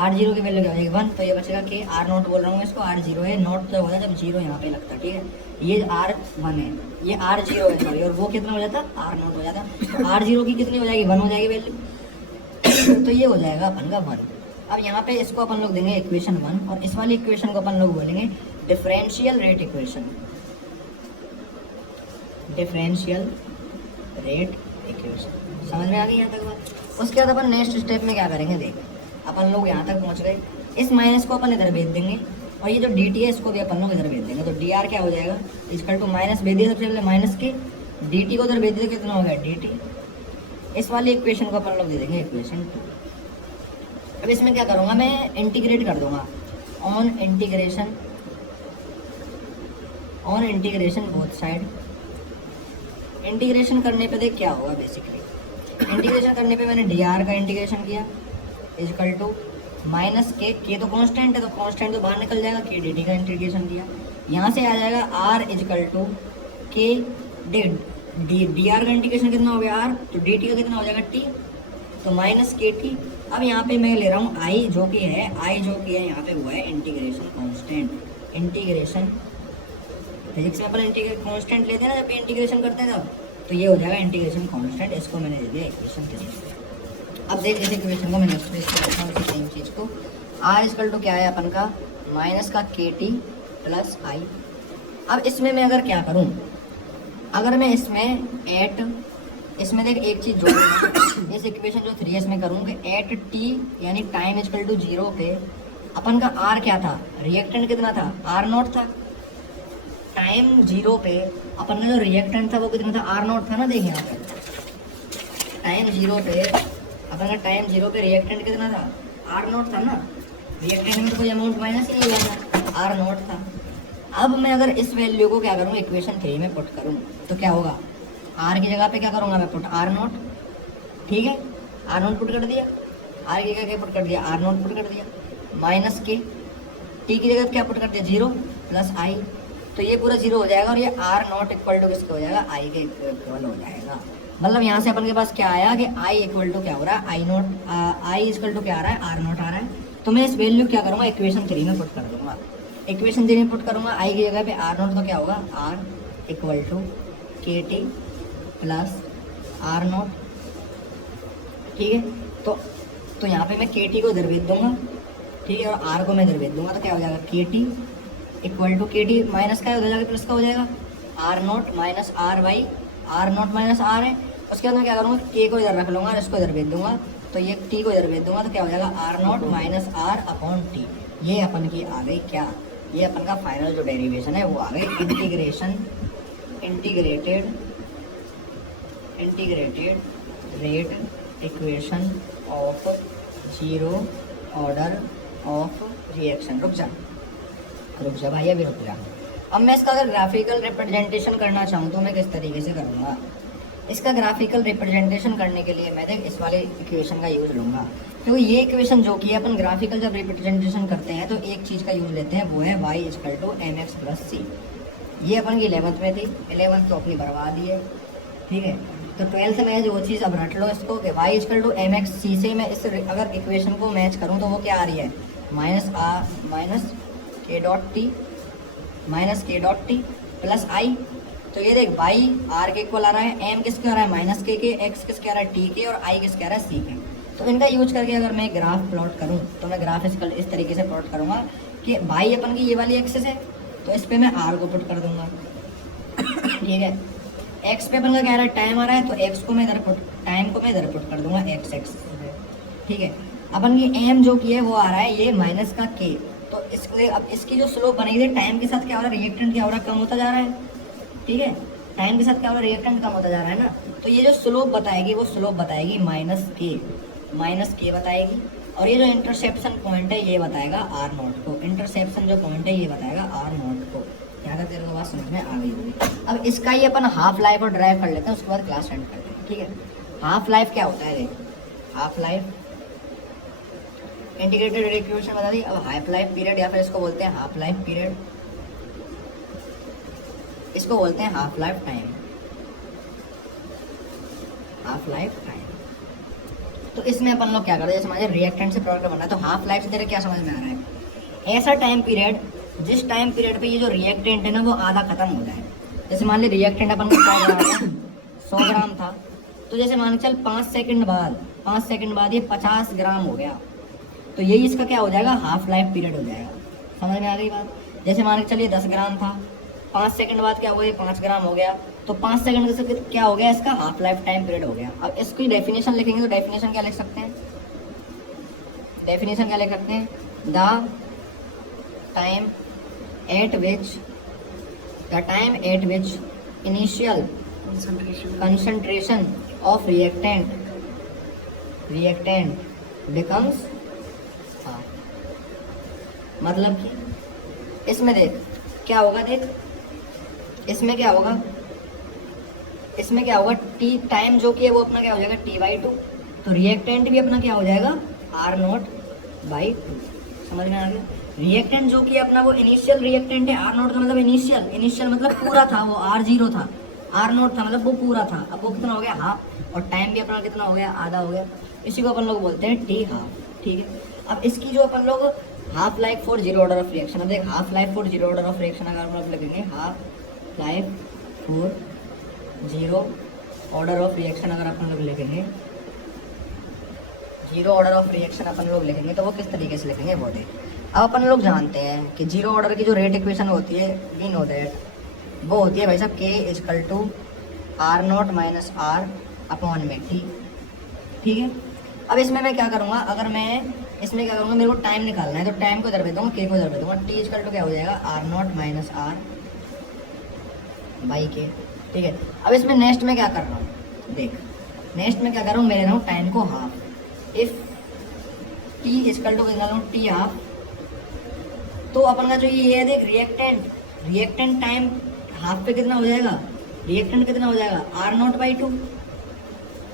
R0 की वैल्यू क्या हो जाएगी 1, तो ये बचेगा KR0 बोल रहा हूँ मैं इसको, R0 है, नोट तो होता है जब 0 यहाँ पे लगता है। ठीक है, ये R1 है, ये R0 है सॉरी, और वो कितना हो जाता, R0 हो जाता। तो R0 की कितनी हो जाएगी, 1 हो जाएगी वैल्यू तो ये हो जाएगा अपन का 1। अब यहाँ पे इसको अपन लोग देंगे इक्वेशन 1 और इस वाली इक्वेशन को अपन लोग बोलेंगे differential rate equation. Differential rate equation समझ में आ गई यहाँ तक बात। उसके बाद अपन नेक्स्ट स्टेप में क्या करेंगे, देख अपन लोग यहाँ तक पहुँच गए, इस माइनस को अपन इधर भेज देंगे और ये जो dt है इसको भी अपन लोग इधर भेज देंगे। तो dr क्या हो जाएगा, इक्वल टू माइनस भेज दिया सबसे पहले माइनस के, dt को इधर भेज दिया कितना हो गया dt। इस वाली इक्वेशन को अपन लोग दे देंगे इक्वेशन 2। अब इसमें क्या करूँगा, मैं इंटीग्रेट कर दूंगा on integration both side integration करने पे देख क्या होगा बेसिकली, इंटीग्रेशन करने पे मैंने डी आर का इंटीग्रेशन किया इजकल टू माइनस के तो कांस्टेंट है तो कांस्टेंट तो बाहर निकल जाएगा, के डी टी का इंटीग्रेशन किया, यहाँ से आ जाएगा आर इजकल टू के डी आर का इंटीग्रेशन कितना हो गया आर, तो डी टी का कितना हो जाएगा टी, तो माइनस के टी। अब यहाँ पे मैं ले रहा हूँ आई जो कि है यहाँ पे हुआ है इंटीग्रेशन कांस्टेंट, इंटीग्रेशन फिजिक्स में अपन इंटीग्रेशन कांस्टेंट लेते हैं ना जब इंटीग्रेशन करते हैं तब, तो ये हो जाएगा इंटीग्रेशन कांस्टेंट, इसको मैंने दे दिया इक्वेशन 3। अब देख इस इक्वेशन को मैंने एक्सप्रेस करता हूँ इसी सेम चीज़ को, आर इजकल टू क्या है अपन का माइनस का के टी प्लस आई। अब इसमें मैं अगर क्या करूँ, अगर मैं इसमें देख एक चीज़ जोड़ूंगा इस इक्वेशन जो 3s में करूँ कि एट टी यानी टाइम इजकल टू 0 पे अपन का आर क्या था, रिएक्टेंट कितना था आर नॉट था, टाइम 0 पे अपन का जो रिएक्टेंट था वो कितना था आर नॉट था ना, देखिए यहाँ पे टाइम 0 पे अपन का टाइम 0 पे रिएक्टेंट कितना था आर नॉट था ना, रिएक्टेंट में तो कोई अमाउंट माइनस ही नहीं हुआ था, आर नॉट था। अब मैं अगर इस वैल्यू को क्या करूँ इक्वेशन 3 में पुट करूँ तो क्या होगा, आर की जगह पे क्या करूँगा मैं पुट आर नॉट, ठीक है आर नॉट पुट कर दिया, आर की जगह क्या पुट कर दिया आर नॉट पुट कर दिया, माइनस के टी की जगह क्या पुट कर दिया 0 प्लस आई, तो ये पूरा 0 हो जाएगा और ये आर नॉट इक्वल टू किसका हो जाएगा आई के इक्वल हो जाएगा। मतलब यहाँ से अपन के पास क्या आया कि आई इक्वल टू क्या हो रहा है आई नॉट, आई इक्वल टू क्या आ रहा है आर नॉट आ रहा है, तो मैं इस वैल्यू क्या करूँगा इक्वेशन 3 में पुट कर दूंगा, इक्वेशन 3 में पुट करूँगा आई की जगह पे आर नॉट तो क्या होगा are equal to K T plus are not, ठीक है तो यहाँ पे मैं के टी को इधर भेज दूंगा, ठीक है, और आर को मैं इधर भेज दूंगा, तो क्या हो जाएगा K T equal to K T minus का हो जाएगा प्लस का हो जाएगा R not minus R by R not minus R है, उसके बाद मैं क्या करूँगा के को इधर रख लूँगा और इसको इधर भेज दूंगा, तो ये टी को इधर भेज दूंगा, तो क्या हो जाएगा R not minus R upon T, ये अपन की आ गई क्या, ये अपन का फाइनल जो डेरिवेशन है वो आ गई integration integrated rate equation of 0 order of reaction. रुक जा भाई अभी रुक जा। अब मैं इसका अगर ग्राफिकल रिप्रेजेंटेशन करना चाहूँ तो मैं किस तरीके से करूँगा, इसका ग्राफिकल रिप्रेजेंटेशन करने के लिए मैं देख इस वाले इक्वेशन का यूज़ लूँगा, क्योंकि ये इक्वेशन जो कि अपन ग्राफिकल जब रिप्रेजेंटेशन करते हैं तो एक चीज़ का यूज़ लेते हैं वो है y equal to M X plus C, ये अपन की 11th में थी, 11th तो अपनी बर्बाद ही है, ठीक है, तो 12th में जो चीज़ अब रट लो इसको कि y equal to M X C से मैं इस अगर इक्वेशन को मैच करूँ तो वो क्या आ रही है माइनस के डॉट टी प्लस आई, तो ये देख y r के इक्वल आ रहा है, m किसके आ रहा है माइनस के x किसके आ रहा है t के और i किसके आ रहा है c के, तो इनका यूज करके अगर मैं ग्राफ प्लॉट करूँ तो मैं ग्राफ इस तरीके से प्लॉट करूँगा कि y अपन की ये वाली एक्सिस है तो इस पर मैं r को पुट कर दूंगा, ठीक है, x पे अपन का कह रहा है टाइम आ रहा है तो x को मैं इधर टाइम को मैं इधर पुट कर दूंगा x, ठीक है, अपन की m जो की है वो आ रहा है ये माइनस का k, तो इसलिए अब इसकी जो स्लोप बनेगी थी टाइम के साथ क्या हो रहा है रिएक्टेंट क्या हो रहा है कम होता जा रहा है, ठीक है, टाइम के साथ क्या हो रहा है रिएक्टेंट कम होता जा रहा है ना, तो ये जो स्लोप बताएगी वो स्लोप बताएगी माइनस के बताएगी, और ये जो इंटरसेप्शन पॉइंट है ये बताएगा आर नॉट को, इंटरसेप्शन जो पॉइंट है ये बताएगा आर नॉट को। यहाँ तक तेरे को बात समझ में आ गई होगी। अब इसका ही अपन हाफ लाइफ और ड्राइव कर लेते हैं, उसके बाद क्लास एंड करते हैं, ठीक है। हाफ लाइफ क्या होता है, देख हाफ लाइफ इंटीग्रेटेड इक्वेशन बता दी। अब हाफ लाइफ पीरियड या फिर इसको बोलते हैं हाफ लाइफ पीरियड, इसको बोलते हैं half life time, half life time. तो इसमें अपन लोग क्या करते हैं, जैसे हमारे रिएक्टेंट से प्रोडक्ट बनना है तो हाफ लाइफ से तेरे क्या समझ में आ रहा है, ऐसा टाइम पीरियड जिस टाइम पीरियड पे ये जो रिएक्टेंट है ना वो आधा खत्म हो जाए। जैसे मान ली रिएक्टेंट अपन को 100 ग्राम था, तो जैसे मान चल 5 सेकंड बाद ये 50 ग्राम हो गया, तो यही इसका क्या हो जाएगा, हाफ लाइफ पीरियड हो जाएगा। समझ में आ गई बात। जैसे मान के चलिए 10 ग्राम था, 5 सेकंड बाद क्या हुआ, ये 5 ग्राम हो गया, तो 5 सेकंड से क्या हो गया, इसका हाफ लाइफ टाइम पीरियड हो गया। अब इसकी डेफिनेशन लिखेंगे तो डेफिनेशन क्या लिख सकते हैं, डेफिनेशन क्या लिख सकते हैं, the time eight which initial concentration of reactant becomes, मतलब कि इसमें देख क्या होगा, देख इसमें क्या होगा, इसमें क्या होगा, टी टाइम जो कि है वो अपना क्या हो जाएगा t/2, तो रिएक्टेंट भी अपना क्या हो जाएगा r0/2। समझ में आ गया। रिएक्टेंट जो कि अपना वो इनिशियल रिएक्टेंट है, r0 का मतलब इनिशियल मतलब पूरा था, वो r0 था, r0 था मतलब वो पूरा था। अब वो कितना हो गया हाफ, और टाइम भी अपना कितना हो गया आधा हो गया। इसी को अपन लोग बोलते हैं t हाफ। ठीक है, अब इसकी जो अपन लोग half life for zero order of reaction, अब देख half life for zero order of reaction अगर हम लोग लिखेंगे half life for zero order of reaction, अगर अपन लोग लिखेंगे जीरो ऑर्डर ऑफ रिएक्शन अपन लोग लिखेंगे तो वो किस तरीके से लिखेंगे वो देख। अब अपन लोग जानते हैं कि जीरो ऑर्डर की जो रेट इक्वेशन होती है वी नो दैट, वो होती है भाई साहब k = r0 minus r upon में t। ठीक है, अब इसमें मैं क्या करूँगा, अगर मैं इसमें क्या करूँगा, मेरे को टाइम निकालना है तो टाइम को इधर भेज दूँगा, k को इधर भेज दूँगा, t = क्या हो जाएगा r0 minus r by k। ठीक है, अब इसमें नेक्स्ट में क्या कर रहा हूँ, देख नेक्स्ट में क्या कर रहा हूँ, मैं ले रहा हूँ टाइम को हाफ। इफ t = कितना लूँ t हाफ, तो अपन का जो ये है देख रिएक्टेंट टाइम हाफ पे कितना हो जाएगा, रिएक्टेंट कितना हो जाएगा r0/2।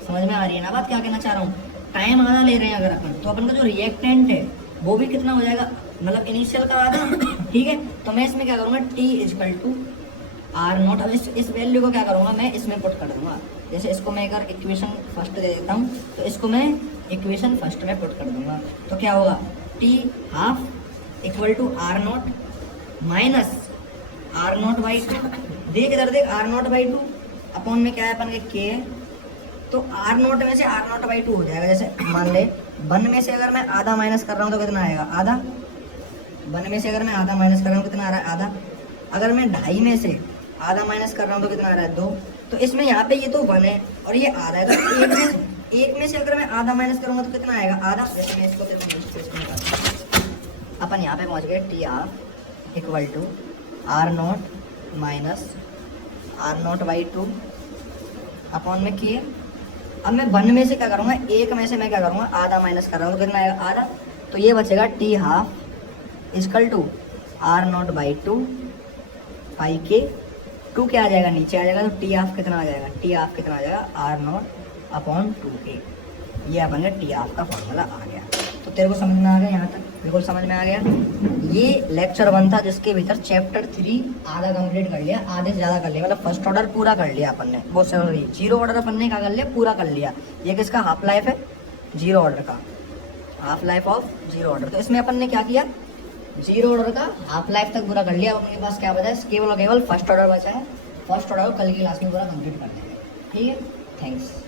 समझ में आ रही है ना बात, क्या कहना चाह रहा हूँ। टाइम आधा ले रहे हैं अगर अपन, तो अपन का जो रिएक्टेंट है वो भी कितना हो जाएगा, मतलब इनिशियल का आधा। ठीक है, तो मैं इसमें क्या करूँगा t = r0। अब इस वैल्यू को क्या करूँगा, मैं इसमें पुट कर दूंगा। जैसे इसको मैं अगर इक्वेशन फर्स्ट दे देता हूँ तो इसको मैं इक्वेशन फर्स्ट में पुट कर दूंगा, तो क्या होगा t half = r0 minus r0/2। देख इधर देख r0/2 अपॉन में क्या है अपन के k है, तो r0 में से r0/2 हो जाएगा। जैसे मान ले 1 में से अगर मैं आधा माइनस कर रहा हूँ तो कितना आएगा आधा, 1 में से अगर मैं आधा माइनस कर रहा हूँ कितना आ रहा है आधा। अगर मैं 2.5 में से आधा माइनस कर रहा हूँ तो कितना आ रहा है 2। तो इसमें यहाँ पे ये तो 1 है और ये आधा है, तो एक में से अगर मैं आधा माइनस करूँगा तो कितना आएगा आधा। जैसे मैं इसको अपन यहाँ पे पहुँच गए t r = r0 minus r0/2 upon में k। अब मैं 1 में से क्या करूँगा, एक में से मैं क्या करूँगा आधा माइनस कर रहा हूँ तो कितना आएगा आधा। तो ये बचेगा t हाफ = r0/2 पाई के 2 क्या आ जाएगा नीचे आ जाएगा, तो t हाफ कितना आ जाएगा, t हाफ कितना आ जाएगा r0/2k। ये अपन का t हाफ का फॉर्मूला आ गया। तो तेरे को समझ में आ गया, यहाँ तक बिल्कुल समझ में आ गया। ये लेक्चर 1 था जिसके भीतर चैप्टर 3 आधा कंप्लीट कर लिया, आधे से ज़्यादा कर लिया, मतलब फर्स्ट ऑर्डर पूरा कर लिया अपन ने। वो सॉरी जीरो ऑर्डर अपन ने क्या कर लिया, पूरा कर लिया। ये किसका हाफ लाइफ है, जीरो ऑर्डर का, half life of zero order. तो इसमें अपन ने क्या किया, जीरो ऑर्डर का हाफ लाइफ तक पूरा कर लिया। अब अपने पास क्या बचा है, केवल और केवल फर्स्ट ऑर्डर बचा है। फर्स्ट ऑर्डर को कल की क्लास में पूरा कंप्लीट कर देंगे। ठीक है, थैंक्स।